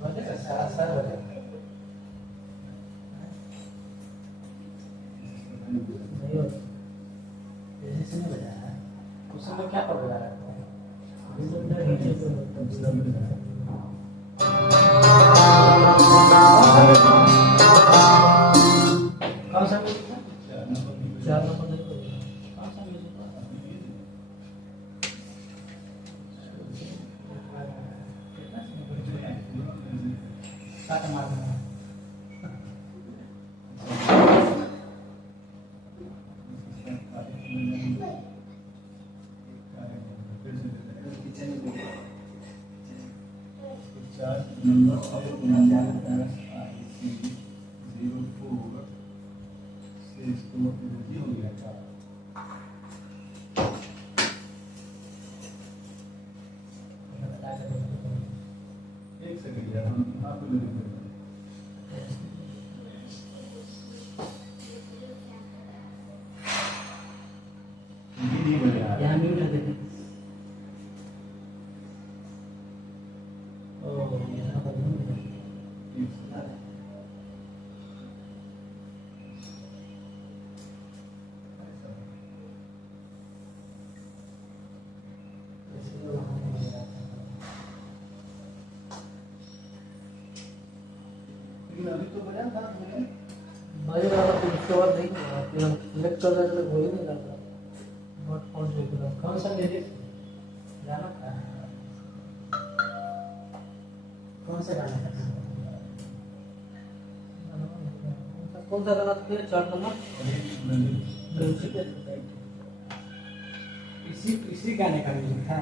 बजेगा सारा सारा बजेगा। नहीं होता, जैसे से नहीं बजाया है उस समय क्या पड़ रहा है? कौन सा म्यूजिक था? 4 नंबर नहीं बजेगा। कौन सा म्यूजिक था? काटा मारना है। नंबर से 04 से इसको ये हो गया था। एक सेकंड यार, हम आप ले लेंगे। ये नहीं बजा। यहाँ म्यूट है देखिए। ओ यहाँ पर म्यूट है। इसलिए वहाँ नहीं बजा था। लेकिन अभी तो बजा था तुमने। बज रहा था, फिर उसके बाद नहीं हुआ, फिर हम सिलेक्ट कर रहे थे, हो ही नहीं रहा था। नोट फाउंड एकदम। कौन सा म्यूजिक गाना था? कौन सा गाना था? कौन सा गाना था? 4 नंबर म्यूजिक है। इसी गाने का म्यूजिक था।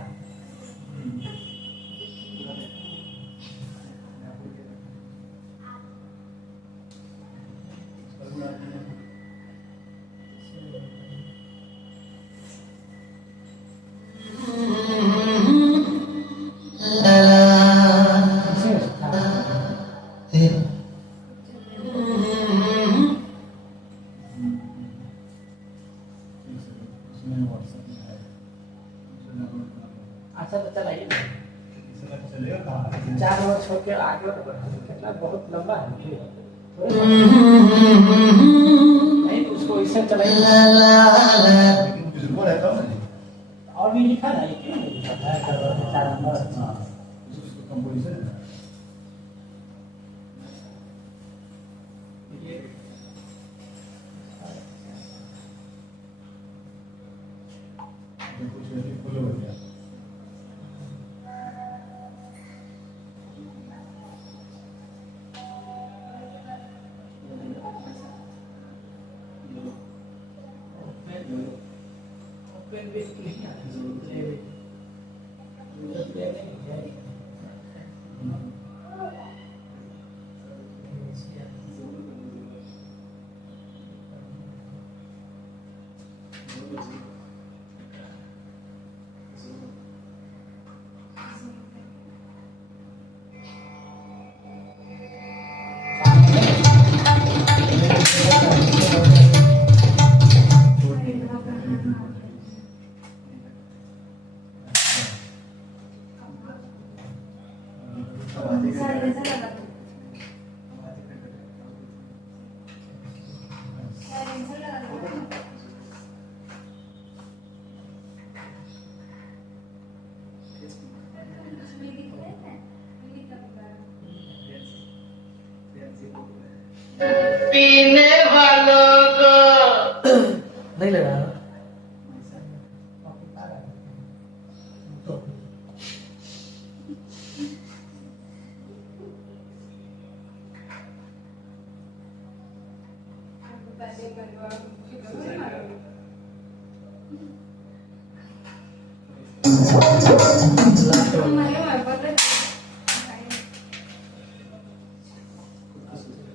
अच्छा तो चलाइए ना। चलेगा कहाँ? 4 नंबर छोड़ के आगे कितना बहुत लंबा है। नहीं तो उसको इससे चलाइए। लेकिन बुजुर्गों रहता हूँ ना जी। और भी लिखा ना, ये क्यों नहीं लिखा है? 4 नंबर। हाँ, उसको कंपोजिशन है। ये वेट नहीं आ रहा पीने वालों को नहीं लगा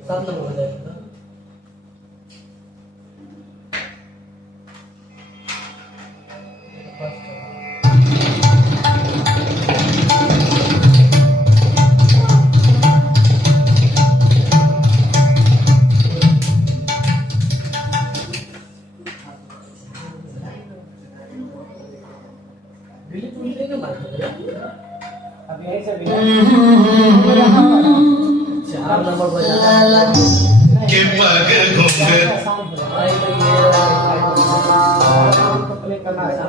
सात नंबर हो जाएगा बिल्ली तुम इतने क्यों मारते हो? अब यहीं से चार नंबर पर जाना के पग घूंघट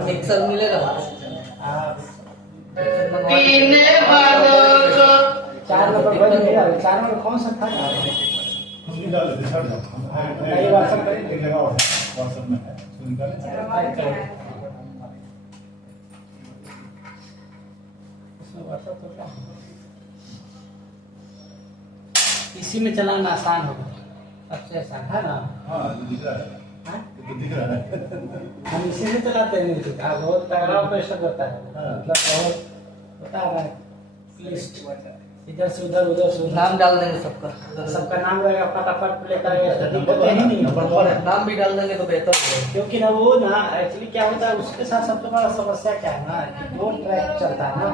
मिक्सर मिलेगा पीने वालों को 4 नंबर पर मिलेगा 4 नंबर कौन सा था उसमें डाल दे छाड़ दो ये WhatsApp करें। एक लगा हुआ है WhatsApp में है उसको निकालें उसमें WhatsApp तो क्या इसी में चलाना आसान होगा सबसे आसान है ना हाँ दिख रहा है हाँ? ये दिख रहा है हम इसी में चलाते हैं म्यूजिक बहुत तगड़ा ऑपरेशन होता है हाँ। मतलब बहुत होता है लिस्ट इधर से उधर उधर से उधर नाम डाल देंगे सबका सबका नाम रहेगा फटाफट प्ले करेंगे तो दिक्कत ही नहीं है नाम भी डाल देंगे तो बेहतर होगा क्योंकि ना वो ना एक्चुअली क्या होता है उसके साथ सबसे बड़ा समस्या क्या है ना कि दो ट्रैक चलता है ना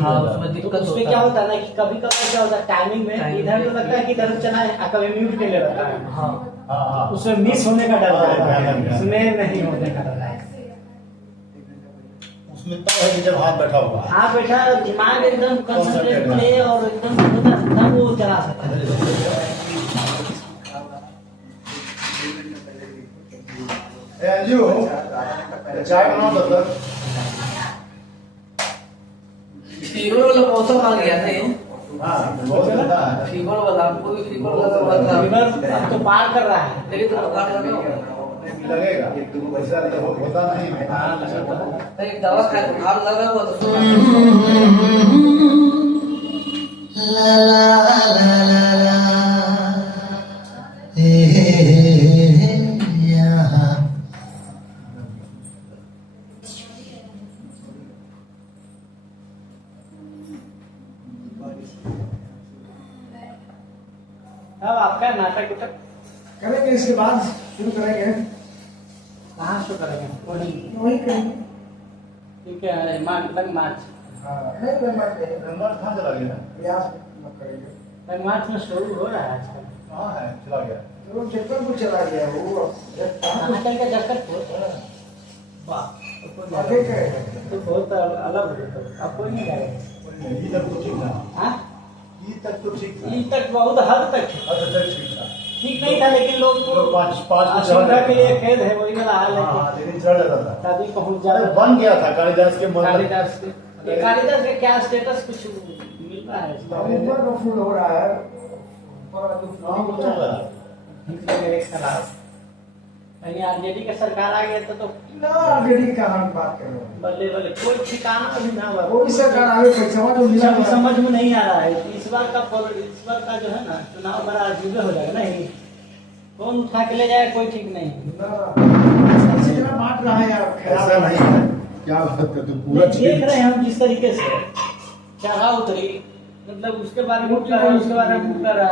हाँ उसमें दिक्कत उसमें होता क्या है होता है ना कि कभी कभी क्या होता है टाइमिंग में इधर तो लगता है कि इधर चलाएं कभी म्यूट के लिए रहता है हाँ हाँ हाँ उसमें मिस होने का डर रहता हाँ, है हाँ, उसमें नहीं होने का डर है उसमें तब है कि जब हाथ बैठा हुआ है हाँ बेटा दिमाग एकदम कंसंट्रेट करे और एकदम तब वो चला सकता है ए अंजू चाय बनाओ तब तक फीवर वाला मौसम आ गया नहीं हाँ बहुत ज्यादा है फीवर वाला हमको भी फीवर लगा हुआ था फीवर अब तो पार कर रहा है लेकिन तो बुखार लगा हुआ लगेगा वैसा तो होता नहीं है हाँ, लगता है। है। एक दवा खाए बुखार लगा हुआ तो अब आपका नाटक उटक करेंगे इसके बाद शुरू करेंगे कहाँ शुरू करेंगे वही करेंगे ठीक है मार्च मार्च हाँ नहीं नंबर कहाँ चला गया प्रयास न करेंगे तक मार्च में शुरू हो रहा है आजकल कहाँ है चला गया तो जगदलपुर चला गया वो कहाँ चल गया जगदलपुर वाह तो कोई आगे जाएगा। के तो बहुत अलग हो गया अब कोई नहीं जाएगा ये तक तो ठीक था हाँ ये तक तो ठीक था ये तक बहुत हद तक अच्छा तक ठीक था ठीक नहीं था लेकिन लोग को लोग पाँच में असुविधा के लिए खेद है वही वाला हाल है हाँ लेकिन चढ़ जाता था कि कभी पहुंच अरे जाए बन गया था कालिदास के मतलब कालिदास के ये कालिदास का क्या स्टेटस कुछ मिल रहा है इसका? ऊपर का फूल हो रहा है हाँ वो चल रहा है इसलिए मेरे खिलाफ कहीं आरजेडी का सरकार आ गया तो ना आगे कहाँ बात कर रहे हैं बल्ले बल्ले कोई ठिकाना अभी ना हुआ वो भी सरकार आगे पैसा जो मिला अभी समझ में नहीं आ रहा है इस बार का जो है ना चुनाव बड़ा अजीब हो जाएगा नहीं कौन उठा के ले जाए कोई ठीक नहीं ना सबसे ज्यादा बात फट रहा है या खराब ऐसा नहीं है, क्या बात करते हो, पूरा देख रहे हैं हम जिस तरीके से चढ़ा उतरी, मतलब उसके बारे में कर रहा है, उसके बारे में कर रहा है।